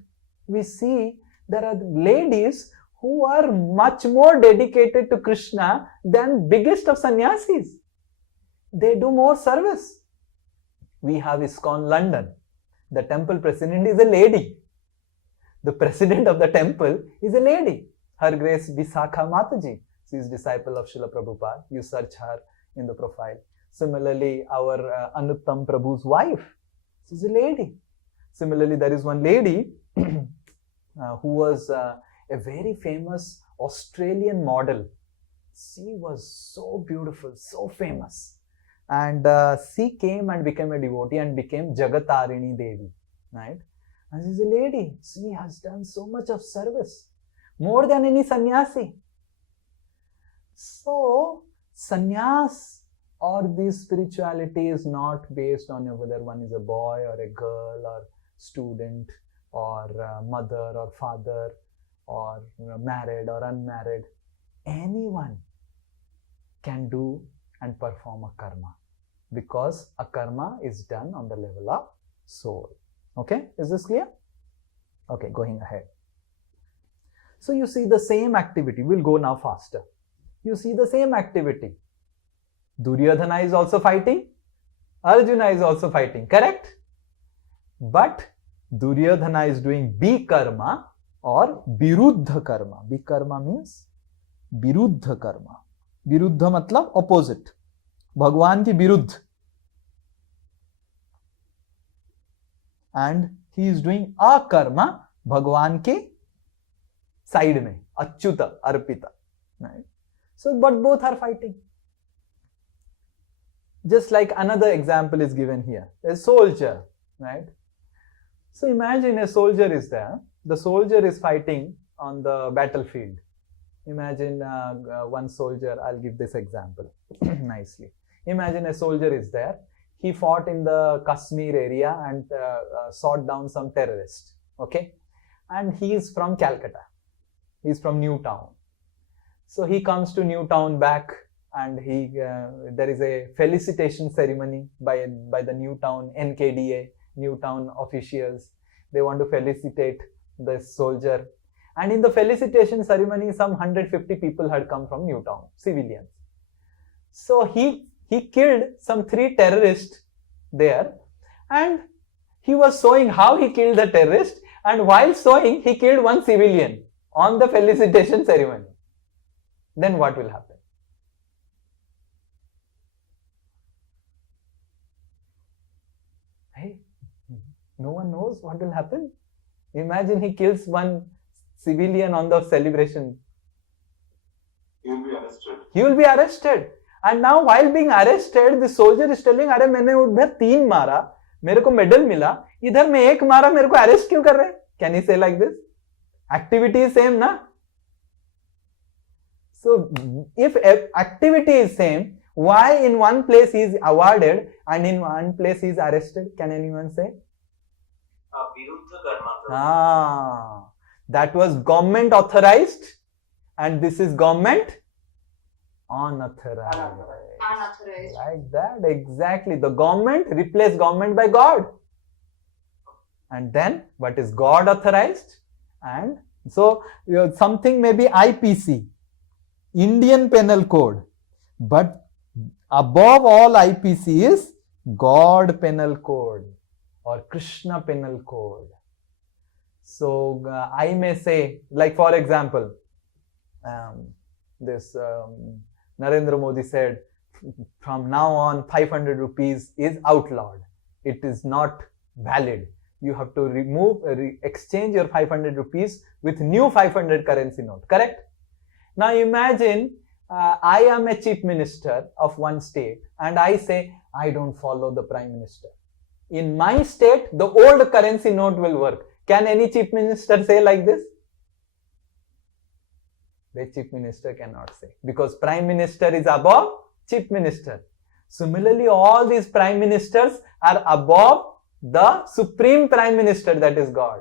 we see there are ladies who are much more dedicated to Krishna than biggest of sannyasis. They do more service. We have ISKCON London. The temple president is a lady. The president of the temple is a lady. Her Grace Visakha Mataji. She is disciple of Srila Prabhupada. You search her in the profile. Similarly, our Anuttam Prabhu's wife, she's a lady. Similarly, there is one lady who was a very famous Australian model. She was so beautiful, so famous. And she came and became a devotee and became Jagatarini Devi. Right? And she's a lady. She has done so much of service. More than any sannyasi. So, sannyas or this spirituality is not based on whether one is a boy or a girl or student or mother or father or married or unmarried. Anyone can do and perform a karma because a karma is done on the level of soul. Okay, is this clear? Okay, going ahead. So you see the same activity. We'll go now faster. You see the same activity. Duryodhana is also fighting. Arjuna is also fighting. Correct? But Duryodhana is doing Bikarma or Viruddha karma. Bikarma means Viruddha karma. Viruddha matlab opposite. Bhagwan ki viruddh. And he is doing akarma Bhagwan ke side mein. Achyuta, Arpita. Right? So, but both are fighting. Just like another example is given here. A soldier, right? So imagine a soldier is there. The soldier is fighting on the battlefield. Imagine one soldier, I'll give this example nicely. Imagine a soldier is there. He fought in the Kashmir area and shot down some terrorists. Okay? And he is from Calcutta. He is from Newtown. So he comes to Newtown back and there is a felicitation ceremony by the Newtown NKDA, Newtown officials. They want to felicitate the soldier. And in the felicitation ceremony, some 150 people had come from Newtown, civilians. So he killed some 3 terrorists there and he was showing how he killed the terrorist, and while showing, he killed one civilian on the felicitation ceremony. Then what will happen? Hey, no one knows what will happen. Imagine he kills one civilian on the celebration. He will be arrested. He will be arrested. And now while being arrested, the soldier is telling, अरे मैंने उधर 3 मारा, मेरे को medal मिला, इधर मैं 1 मारा, मेरे को अरेस्ट क्यों कर रहे? Can he say like this? Activity is same, na? So if activity is same, why in one place he is awarded and in one place he is arrested? Can anyone say? Viruddha karma. That was government authorized and this is government unauthorized. Unauthorized. Like that, exactly. The government replaced government by God. And then what is God authorized? And so something may be IPC, Indian Penal Code, but above all IPC is God Penal Code or Krishna Penal Code. So I may say, like for example, Narendra Modi said, from now on 500 rupees is outlawed. It is not valid. You have to exchange your 500 rupees with new 500 currency note. Correct? Now imagine I am a chief minister of one state and I say, I don't follow the prime minister. In my state, the old currency note will work. Can any chief minister say like this? The chief minister cannot say because prime minister is above chief minister. Similarly, all these prime ministers are above the supreme prime minister, that is God.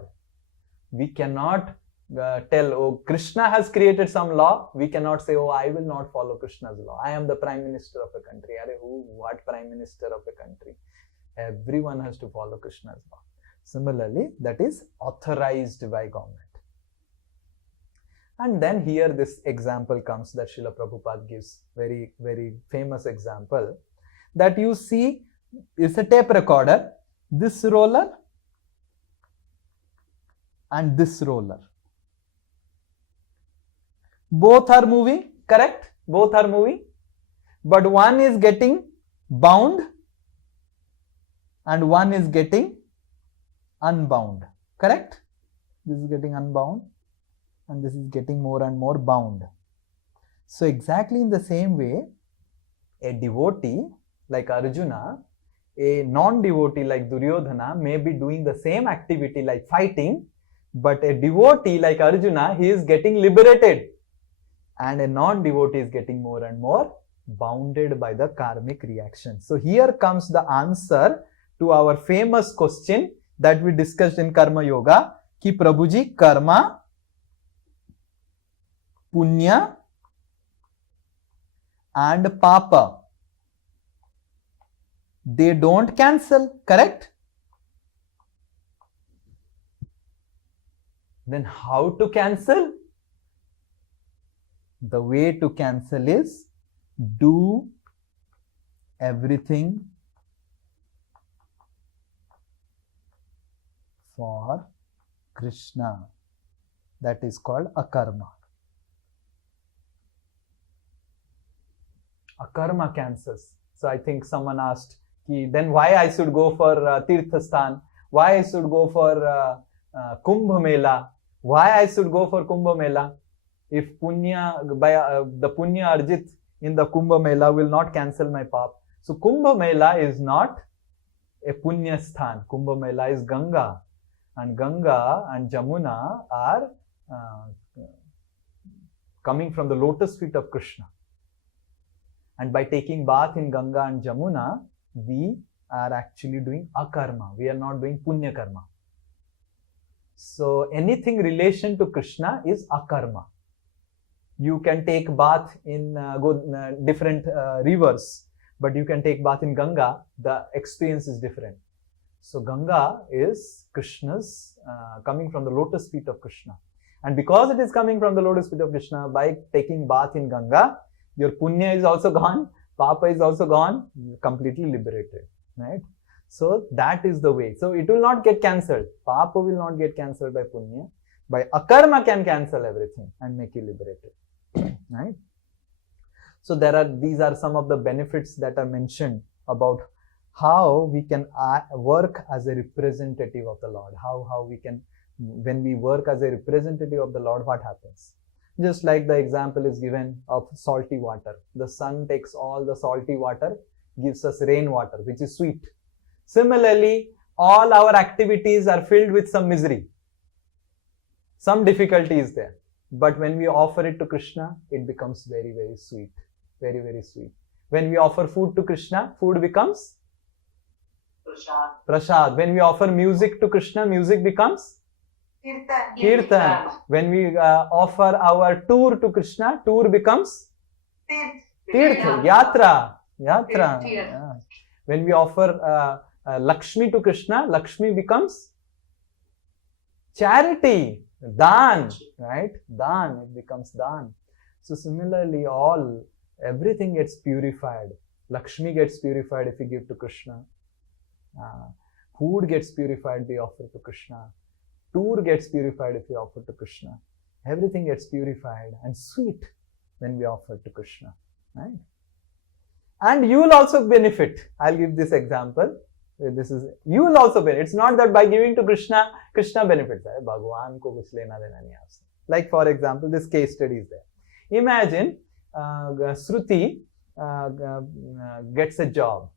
We cannot tell, oh, Krishna has created some law, we cannot say, oh, I will not follow Krishna's law. I am the Prime Minister of a country. What Prime Minister of a country? Everyone has to follow Krishna's law. Similarly, that is authorized by government. And then here this example comes that Srila Prabhupada gives, very, very famous example, that you see, it's a tape recorder, this roller and this roller. Both are moving, correct? Both are moving, but one is getting bound and one is getting unbound, correct? This is getting unbound and this is getting more and more bound. So exactly in the same way, a devotee like Arjuna, a non-devotee like Duryodhana may be doing the same activity like fighting, but a devotee like Arjuna, he is getting liberated, and a non-devotee is getting more and more bounded by the karmic reaction. So here comes the answer to our famous question that we discussed in Karma Yoga, ki Prabhuji, karma, punya and papa, they don't cancel, correct? Then how to cancel? The way to cancel is do everything for Krishna. That is called akarma. Akarma cancels. So I think someone asked, then why I should go for Tirthasthan? Why I should go for Kumbh Mela? Why I should go for Kumbh Mela? If punya, the punya arjit in the Kumbh Mela will not cancel my pap. So Kumbh Mela is not a punya sthan. Kumbh Mela is Ganga. And Ganga and Jamuna are coming from the lotus feet of Krishna. And by taking bath in Ganga and Jamuna, we are actually doing akarma. We are not doing punya karma. So anything relation to Krishna is akarma. You can take bath in different rivers, but you can take bath in Ganga, the experience is different. So Ganga is Krishna's, coming from the lotus feet of Krishna. And because it is coming from the lotus feet of Krishna, by taking bath in Ganga, your punya is also gone, papa is also gone, completely liberated, right? So that is the way. So it will not get cancelled. Papa will not get cancelled by punya. By akarma can cancel everything and make you liberated, right? So these are some of the benefits that are mentioned about how we can work as a representative of the Lord. How we can, when we work as a representative of the Lord, what happens? Just like the example is given of salty water. The sun takes all the salty water, gives us rainwater, which is sweet. Similarly, all our activities are filled with some misery. Some difficulty is there. But when we offer it to Krishna, it becomes very, very sweet. Very, very sweet. When we offer food to Krishna, food becomes prasad. When we offer music to Krishna, music becomes Kirtan. When we offer our tour to Krishna, tour becomes Tirth, Yatra. Yeah. When we offer Lakshmi to Krishna, Lakshmi becomes charity, Dan, right? Dan, it becomes Dan. So similarly, everything gets purified. Lakshmi gets purified if we give to Krishna. Food gets purified if we offer to Krishna. Tour gets purified if we offer to Krishna. Everything gets purified and sweet when we offer to Krishna, right? And you will also benefit. I'll give this example. You will also benefit. It's not that by giving to Krishna, Krishna benefits. Bhagwan ko kuch lena dena nahi aapse. Like for example, this case study is there. Imagine Shruti gets a job,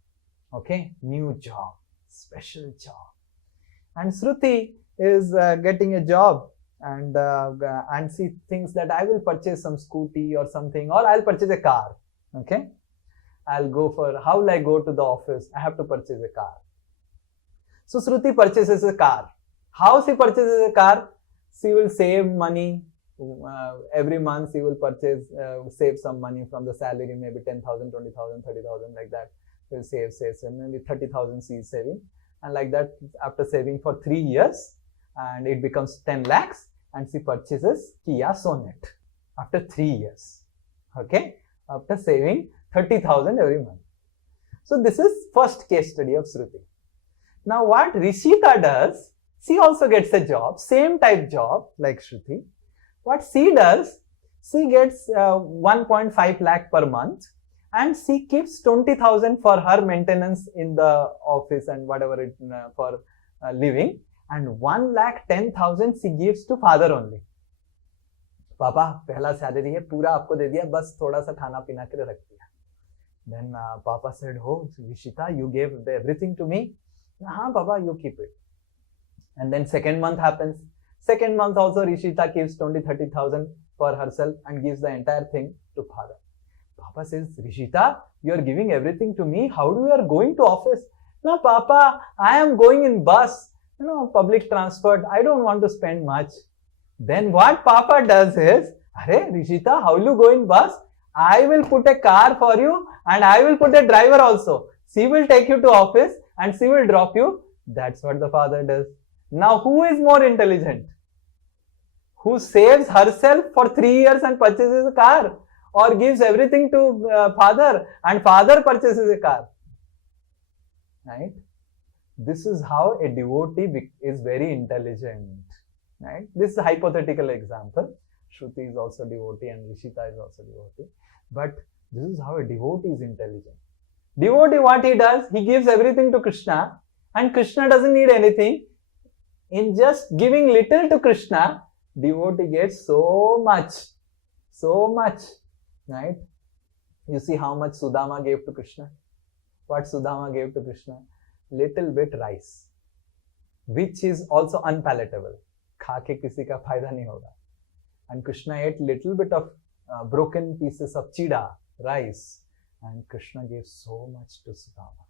okay, new job, special job, and Shruti is getting a job and she thinks that I will purchase some scooty or something, or I'll purchase a car, okay. I'll go for, how will I go to the office? I have to purchase a car. So Shruti purchases a car. How she purchases a car? She will save money. Every month she will purchase, save some money from the salary, maybe 10,000, 20,000, 30,000, like that. She will save, maybe 30,000 she is saving. And like that, after saving for 3 years, and it becomes 10 lakhs, and she purchases Kia Sonet after 3 years. Okay, after saving 30,000 every month. So this is first case study of Shruti. Now what Rishita does, she also gets a job, same type job like Shruti. What she does, she gets 1.5 lakh per month, and she keeps 20,000 for her maintenance in the office and whatever it for living, and 1,10,000 she gives to father only. पापा पहला salary है, पूरा आपको दे दिया, बस थोड़ा सा खाना पीना के लिए रख दिया. Then Papa said, "Oh, Rishita, you gave everything to me." "हाँ, Papa, you keep it." And then second month happens. Second month also Rishita keeps 20-30,000 for herself and gives the entire thing to father. Papa says, "Rishita, you are giving everything to me. How do you are going to office?" "No, Papa, I am going in bus, public transport. I don't want to spend much." Then what Papa does is, "Arey, Rishita, how will you go in bus? I will put a car for you and I will put a driver also. She will take you to office and she will drop you." That's what the father does. Now who is more intelligent? Who saves herself for 3 years and purchases a car, or gives everything to father and father purchases a car? Right? This is how a devotee is very intelligent. Right? This is a hypothetical example. Shruti is also devotee and Rishita is also devotee. But this is how a devotee is intelligent. Devotee, what he does, he gives everything to Krishna, and Krishna doesn't need anything. In just giving little to Krishna, devotee gets so much, right? You see how much Sudama gave to Krishna. What Sudama gave to Krishna? Little bit rice, which is also unpalatable. खा के किसी का फायदा नहीं होगा. And Krishna ate little bit of broken pieces of chida, rice, and Krishna gave so much to Sudama.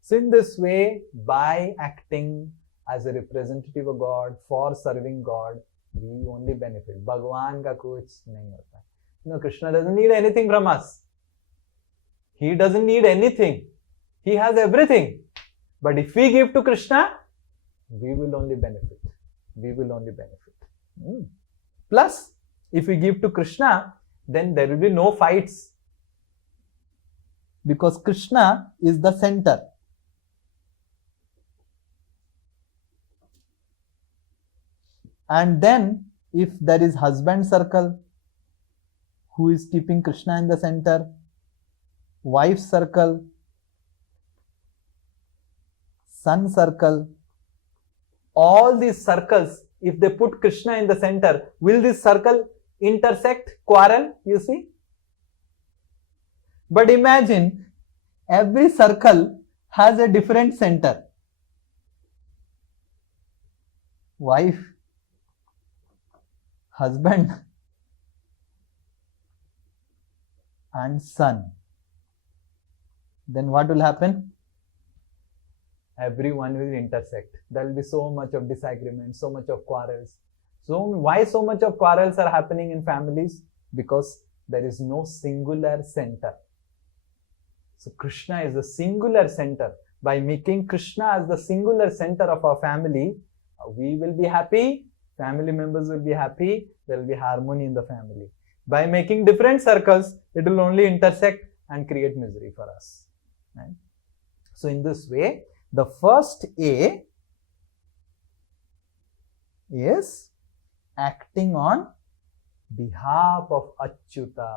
So in this way, by acting as a representative of God, for serving God, we only benefit. Bhagwan ka kuch nahi hota. No, Krishna doesn't need anything from us. He doesn't need anything. He has everything. But if we give to Krishna, we will only benefit. We will only benefit. Plus, if we give to Krishna, then there will be no fights. Because Krishna is the center. And then, if there is husband circle, who is keeping Krishna in the center, wife circle, son circle, all these circles, if they put Krishna in the center, will this circle intersect, quarrel, you see? But imagine, every circle has a different center. Wife, husband, and son. Then what will happen? Everyone will intersect. There will be so much of disagreement, so much of quarrels. So why so much of quarrels are happening in families? Because there is no singular center. So Krishna is the singular center. By making Krishna as the singular center of our family, we will be happy, family members will be happy, there will be harmony in the family. By making different circles, it will only intersect and create misery for us. Right? So in this way, the first A is acting on behalf of Achyuta.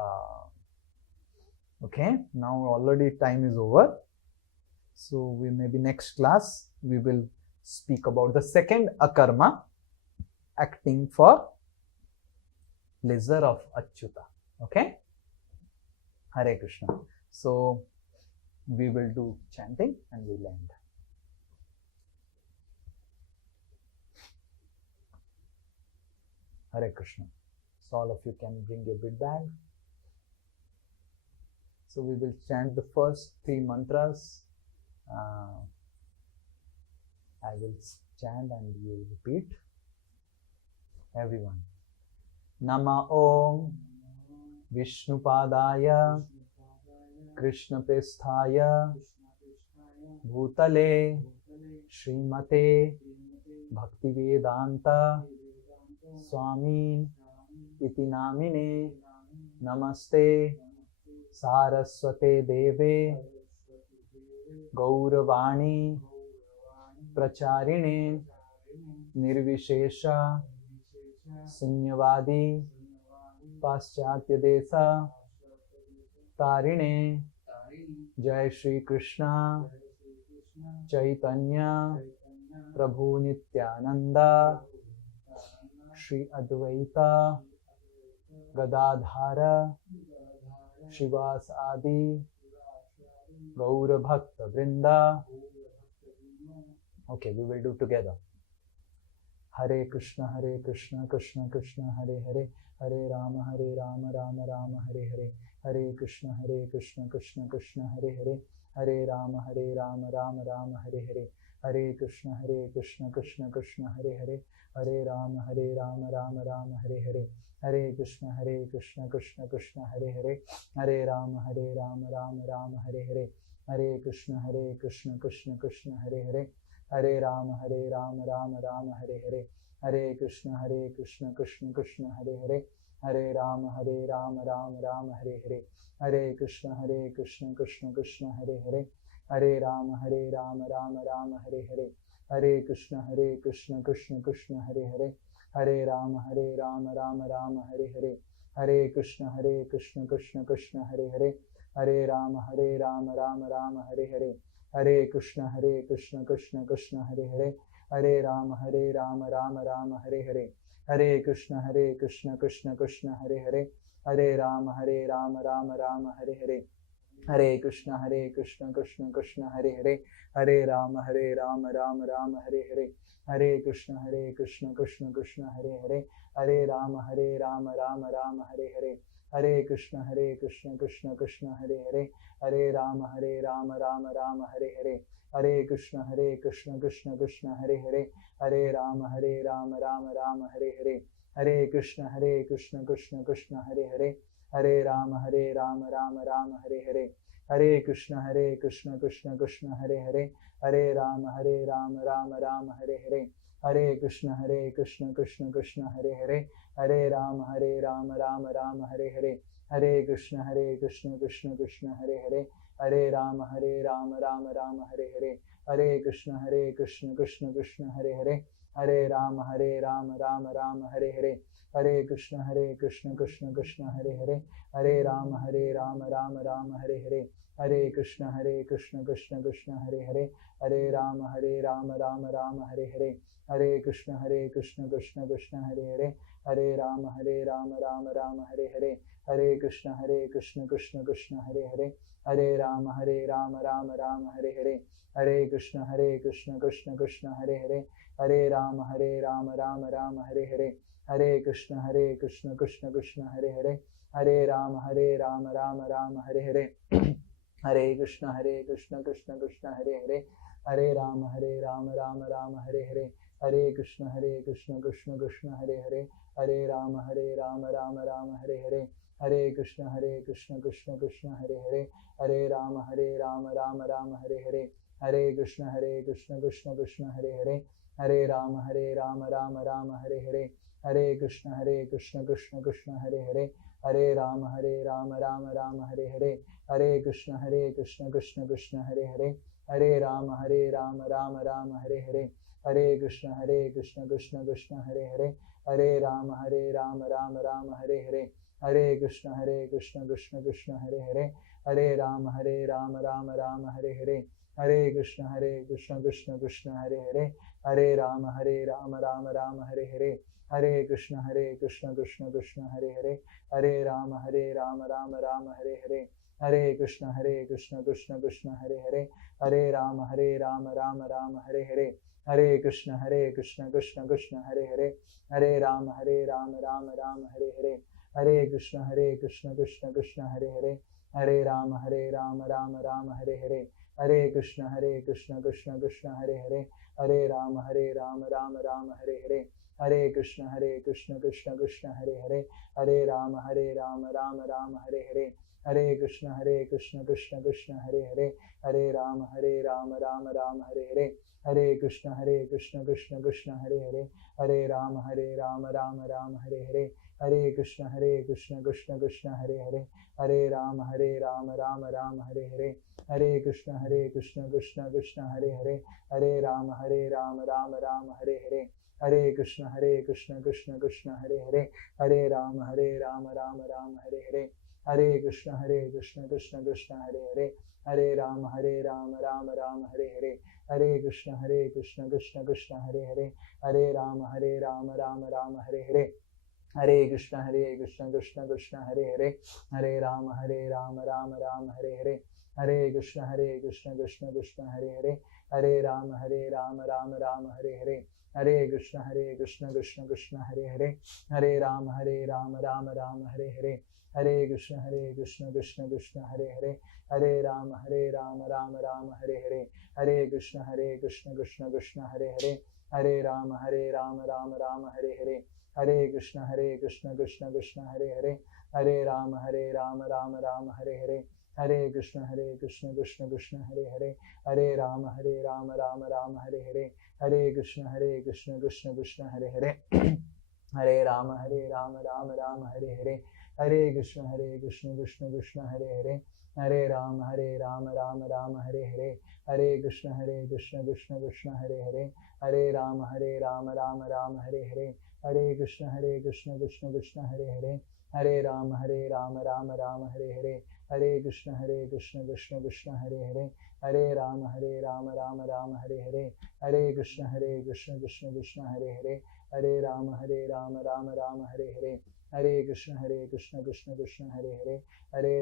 Okay, now already time is over. So we maybe next class we will speak about the second akarma, acting for pleasure of Achyuta. Okay, Hare Krishna. So we will do chanting and we'll end. Hare Krishna. So all of you can bring your big bag. So we will chant the first 3 mantras. I will chant and you will repeat. everyone. Nama Om Vishnupadaya Krishna Prasthaya Bhutale Srimate Bhaktivedanta Swami Iti Namine Namaste Saraswate Deve Gauravani Pracharine Nirvishesha Sunyavadi Paschatya Desa Tarine Jai Shri Krishna Chaitanya Prabhu Nityananda Shri Advaita Gadadhara Shivas Adi Gaura Bhakta Vrinda. Okay, we will do together. Hare Krishna, Krishna Krishna, Hare Hare, Hare Rama, Rama Rama, Hare Hare, Hare Krishna, Krishna Krishna, Hare Hare, Hare Rama, Rama Rama, Hare Hare, Hare Krishna, Krishna Krishna, Hare Hare, Hare Rama, Rama Rama, Hare Hare, Hare Krishna, Krishna Krishna, Hare Hare, Hare Rama, Rama Rama, Hare Hare, Hare Krishna, Krishna Krishna, Hare Hare, Hare Rama, Rama Rama, Hare Hare, Hare Krishna, Krishna Krishna, Hare Hare, Hare Rama, Rama Rama, Hare Hare, Hare Krishna, Krishna Krishna, Hare Hare, Hare Rama, Rama Rama, Hare Hare, Hare Krishna, Krishna Krishna, Hare Hare, Hare Rama, Rama Rama, Hare Hare, Hare Krishna, Krishna Krishna, Hare Hare, Hare Rama, Rama Rama, Hare Hare, Hare Krishna, Krishna Krishna, Hare Hare, Hare Rama, Rama Rama, Hare Hare, Hare Krishna, Krishna Krishna, Hare Hare, Hare Rama, Rama Rama, Hare Hare, Hare Krishna, Krishna Krishna, Hare Hare, Hare Rama, Rama Rama, Hare Hare, Hare Krishna, Krishna Krishna, Hare Hare, Hare Rama, Rama Rama, Hare Hare, Hare Krishna, Krishna Krishna, Hare Hare, Hare Rama, Rama Rama, Hare Hare, Hare Krishna, Krishna Krishna, Hare Hare, Hare Rama, Rama Rama, Hare Hare, Hare Krishna, Krishna Krishna, Hare Hare, Hare Rama, Rama Rama, Hare Hare, Hare Krishna, Krishna Krishna, Hare Hare, Hare Rama, Rama Rama, Hare Hare, Hare Krishna, Krishna Krishna, Hare Hare, Hare Rama, Rama Rama, Hare Hare, Hare Krishna, Krishna Krishna, Hare Hare, Hare Rama, Rama Rama, Hare Hare, Hare Krishna, Krishna Krishna, Hare Hare, Hare Rama, Rama Rama, Hare Hare, Hare Krishna, Krishna Krishna, Hare Hare, Hare Rama, Rama Rama, Hare Hare, Hare Krishna, Krishna Krishna, Hare Hare, Hare Rama, Rama Rama, Hare Hare, Hare Krishna, Krishna Krishna, Hare Hare, Hare Rama, Rama Rama, Hare Hare, Hare Krishna, Krishna Krishna, Hare Hare, Hare Rama, Rama Rama, Hare Hare, Hare Krishna, Krishna Krishna, Hare Hare, Hare Rama, Rama Rama, Hare Hare, Hare Krishna, Krishna Krishna, Hare Hare, Hare Rama, Rama Rama, Hare Hare, Hare Krishna, Krishna Krishna, Hare Hare, Hare Rama, Rama Hare Hare, Hare Krishna, Krishna Krishna, Hare Hare, Hare Rama, Rama Hare Hare, Hare Krishna, Krishna Krishna, Hare Hare, Hare Rama, Rama Hare Hare, Hare Krishna, Krishna Krishna, Hare Hare, Hare Rama, Rama Hare Hare, Hare Krishna, Krishna Krishna, Hare Hare, Hare Rama, Rama Hare Hare, Hare Krishna, Krishna Krishna, Hare Hare, Hare Rama, Rama Hare Hare, Hare Krishna, Krishna Krishna, Hare Hare, Hare Rama, Rama Hare Hare, Hare Krishna, Krishna Krishna, Hare Hare, Hare Rama, Rama Hare Hare, Hare Krishna, Krishna Krishna, Hare Hare, Hare Rama, Rama Hare Hare, Hare Krishna, Krishna Krishna, Hare Hare, Hare Rama, Rama Hare Hare, Hare Krishna, Krishna Krishna, Hare Hare, Hare Rama, Rama Hare Hare, Hare Krishna, Krishna Krishna, Hare Hare, Hare Rama, Rama Hare Hare, Hare Krishna, Krishna Krishna, Hare Hare, Hare Rama, Rama Hare Hare, Hare Krishna Krishna Krishna Hare Hare, Hare Rama Rama Rama Hare Hare, Hare Krishna Krishna Krishna Hare Hare, Hare Rama Rama Rama Hare Hare, Hare Krishna Krishna Krishna Hare Hare, Hare Rama Rama Rama Hare Hare, Hare Krishna Krishna Krishna Hare Hare, Hare Rama Rama Rama Hare Hare, Hare Krishna Krishna Krishna Hare Hare, Hare Rama Rama Rama Hare Hare, Hare Krishna Krishna Krishna Hare Hare, Hare Rama Rama Rama Hare Hare, Hare Krishna Krishna Krishna Hare Hare, Hare Rama Rama Rama Hare Hare, Hare Krishna Krishna Krishna Hare Hare, Hare Rama Rama Rama Hare Hare, Hare Krishna Krishna Krishna Hare Hare, Hare Rama Rama Rama Hare Hare, Hare Krishna Krishna Krishna Hare Hare, Hare Rama Rama Rama Hare Hare, Hare Krishna Krishna Krishna Hare Hare, Hare Rama Rama Rama Hare Hare, Hare Krishna Krishna Krishna Hare Hare, Hare Rama Rama Rama Hare Hare, Hare Krishna Krishna Krishna Hare Hare, Hare Rama Rama Rama Hare Hare, Hare Krishna Krishna Krishna Hare Hare, Hare Rama Rama Rama Hare Hare, Hare Krishna Krishna Krishna Hare Hare, Hare Rama Rama Rama Hare Hare, Hare Krishna Krishna Krishna Hare Hare, Hare Rama Rama Rama Hare Hare, Hare Krishna Krishna Krishna Hare Hare, Hare Rama Rama Rama Hare Hare, Hare Krishna Krishna Krishna Hare Hare, Hare Rama Rama Rama Hare Hare, Hare Krishna Krishna Krishna Hare Hare, Hare Rama Rama Rama Hare Hare, Hare Krishna Krishna Krishna Hare Hare, Hare Rama Rama Rama Hare Hare, Hare Krishna Krishna Krishna Hare Hare, Hare Rama Rama Rama Hare Hare, Hare Krishna Krishna Krishna Hare Hare, Hare Rama Rama Rama Hare Hare, Hare Krishna Krishna Krishna Hare Hare, Hare Rama Rama Rama Hare Hare, Hare Krishna Krishna Krishna Hare Hare, Hare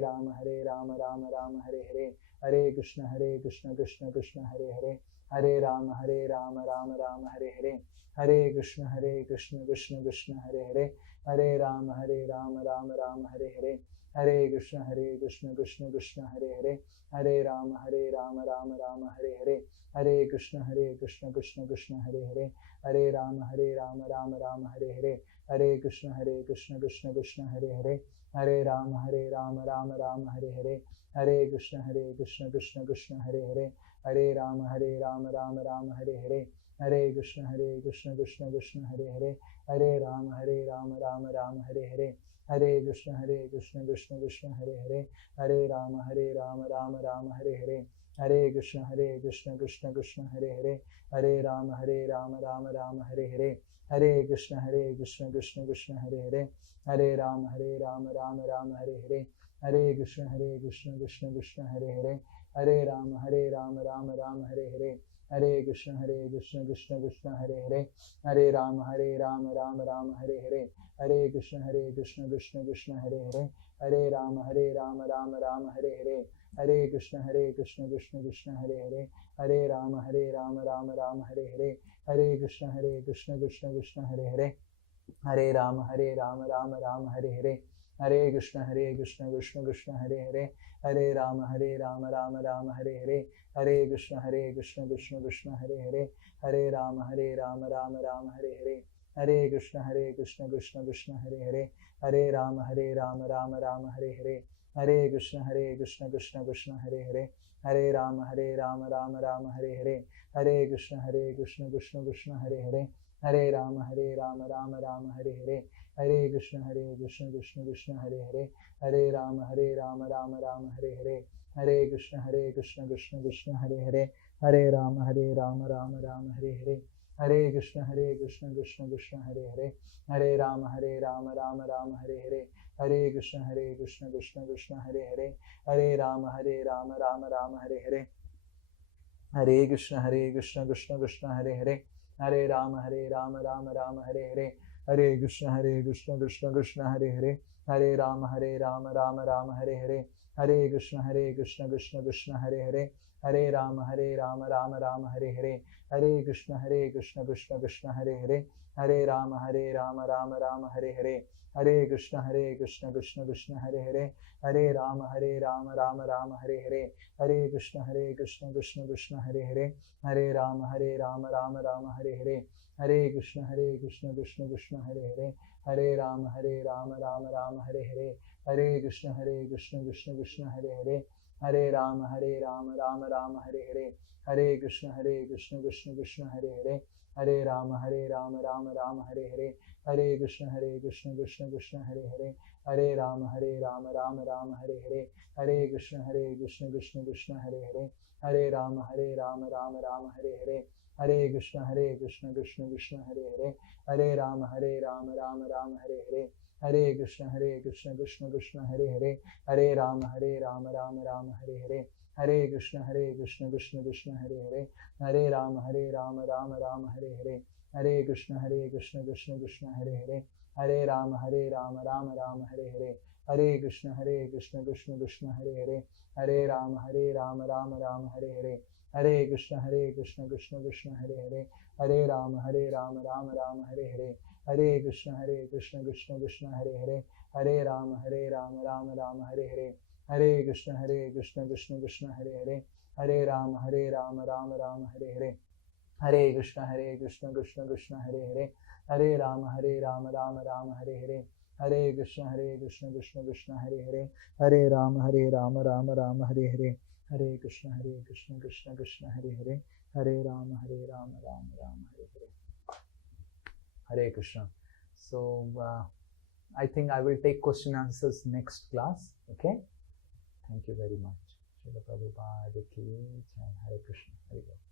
Rama Rama Rama Hare Hare, Hare Krishna Krishna Krishna Hare Hare, Hare Rama Rama Rama Hare Hare, Hare Krishna Krishna Krishna Hare Hare, Hare Rama Rama Rama Hare Hare, Hare Krishna Krishna Krishna Hare Hare, Hare Rama Rama Rama Hare Hare, Hare Krishna Krishna Krishna Hare Hare, Hare Rama Rama Rama Hare Hare, Hare Krishna Krishna Krishna Hare Hare, Hare Rama Rama Rama Hare Hare, Hare Krishna Krishna Krishna Hare Hare, Hare Rama Rama Rama Hare Hare, Hare Krishna Krishna Krishna Hare Hare, Hare Rama Rama Rama Hare Hare, Hare Krishna Krishna Krishna Hare Hare, Hare Rama Rama Rama Hare Hare, Hare Krishna Krishna Krishna Hare Hare, Hare Rama Rama Rama Hare Hare, Hare Krishna Krishna Krishna Hare Hare, Hare Rama Rama Rama Hare Hare, Hare Krishna Krishna Krishna Hare Hare, Hare Rama Rama Rama Hare Hare, Hare Krishna Krishna Krishna Hare Hare, Hare Rama Rama Rama Hare Hare, Hare Krishna Krishna Krishna Hare Hare, Hare Rama Rama Rama Hare Hare, Hare Krishna Krishna Krishna Hare Hare, Hare Rama Rama Rama Hare Hare, Hare Krishna Krishna Krishna Hare Hare, Hare Rama Rama Rama Hare Hare, Hare Krishna Krishna Krishna Hare Hare, Hare Rama Rama Rama Hare Hare, Hare Krishna Krishna Krishna Hare Hare, Hare Rama Rama Rama Hare Hare, Hare Krishna Krishna Krishna Hare Hare, Hare Rama Rama Rama Hare Hare, Hare Krishna Krishna Krishna Hare Hare, Hare Rama Rama Rama Hare Hare, Hare Krishna Krishna Krishna Hare Hare, Hare Rama Rama Rama Hare Hare, Hare Krishna Krishna Krishna Hare Hare, Hare Rama Rama Rama Hare Hare, Hare Krishna Krishna Krishna Hare Hare, Hare Rama Rama Rama Hare Hare, Hare Krishna Krishna Krishna Hare Hare, Hare Rama Rama Rama Hare Hare, Hare Krishna Krishna Krishna Hare Hare, Hare Rama Rama Rama Hare Hare, Hare Krishna Krishna Krishna Hare Hare, Hare Rama Rama Rama Hare Hare, Hare Krishna Krishna Krishna Hare Hare, Hare Rama Rama Rama Hare Hare, Hare Krishna Krishna Krishna Hare Hare, Hare Rama Rama Rama Hare Hare, Hare Krishna Krishna Krishna Hare Hare, Hare Rama Rama Rama Hare Hare, Hare Krishna Krishna Krishna Hare Hare, Hare Rama Rama Rama Hare Hare, Hare Krishna Krishna Krishna Hare Hare, Hare Rama Rama Rama Hare Hare, Hare Krishna Krishna Krishna Hare Hare, Hare Rama Rama Rama Hare Hare, Hare Krishna Krishna Krishna Hare Hare, Hare Rama Rama Rama Hare Hare, Hare Krishna Krishna Krishna Hare Hare, Hare Rama Rama Rama Hare Hare, Hare Krishna Krishna Krishna Hare Hare, Hare Rama Rama Rama Hare Hare, Hare Krishna Krishna Krishna Hare Hare, Hare Rama Rama Rama Hare Hare, Hare Krishna Krishna Krishna Hare Hare, Hare Rama Rama Rama Hare Hare, Hare Krishna Krishna Krishna Hare Hare, Hare Rama Rama Rama Hare Hare, Hare Krishna Krishna Krishna Hare Hare, Hare Rama Rama Rama Hare Hare, Hare Krishna Krishna Krishna Hare Hare, Hare Rama Rama Rama Hare Hare, Hare Krishna Krishna Krishna Hare Hare, Hare Rama Rama Rama Hare Hare, Hare Krishna Krishna Krishna Hare Hare, Hare Rama Rama Rama Hare Hare, Hare Krishna Krishna Krishna Hare Hare, Hare Rama Rama Rama Hare Hare, Hare Krishna Krishna Krishna Hare Hare, Hare Rama Rama Rama Hare Hare, Hare Krishna Krishna Krishna Hare Hare, Hare Rama Rama Rama Hare Hare, Hare Krishna Krishna Krishna Hare Hare, Hare Rama Rama Rama Hare Hare. Hare Krishna. So I think I will take question answers next class. Okay. Thank you very much. Srila Prabhupada ki jai. Hare Krishna. Hare Krishna.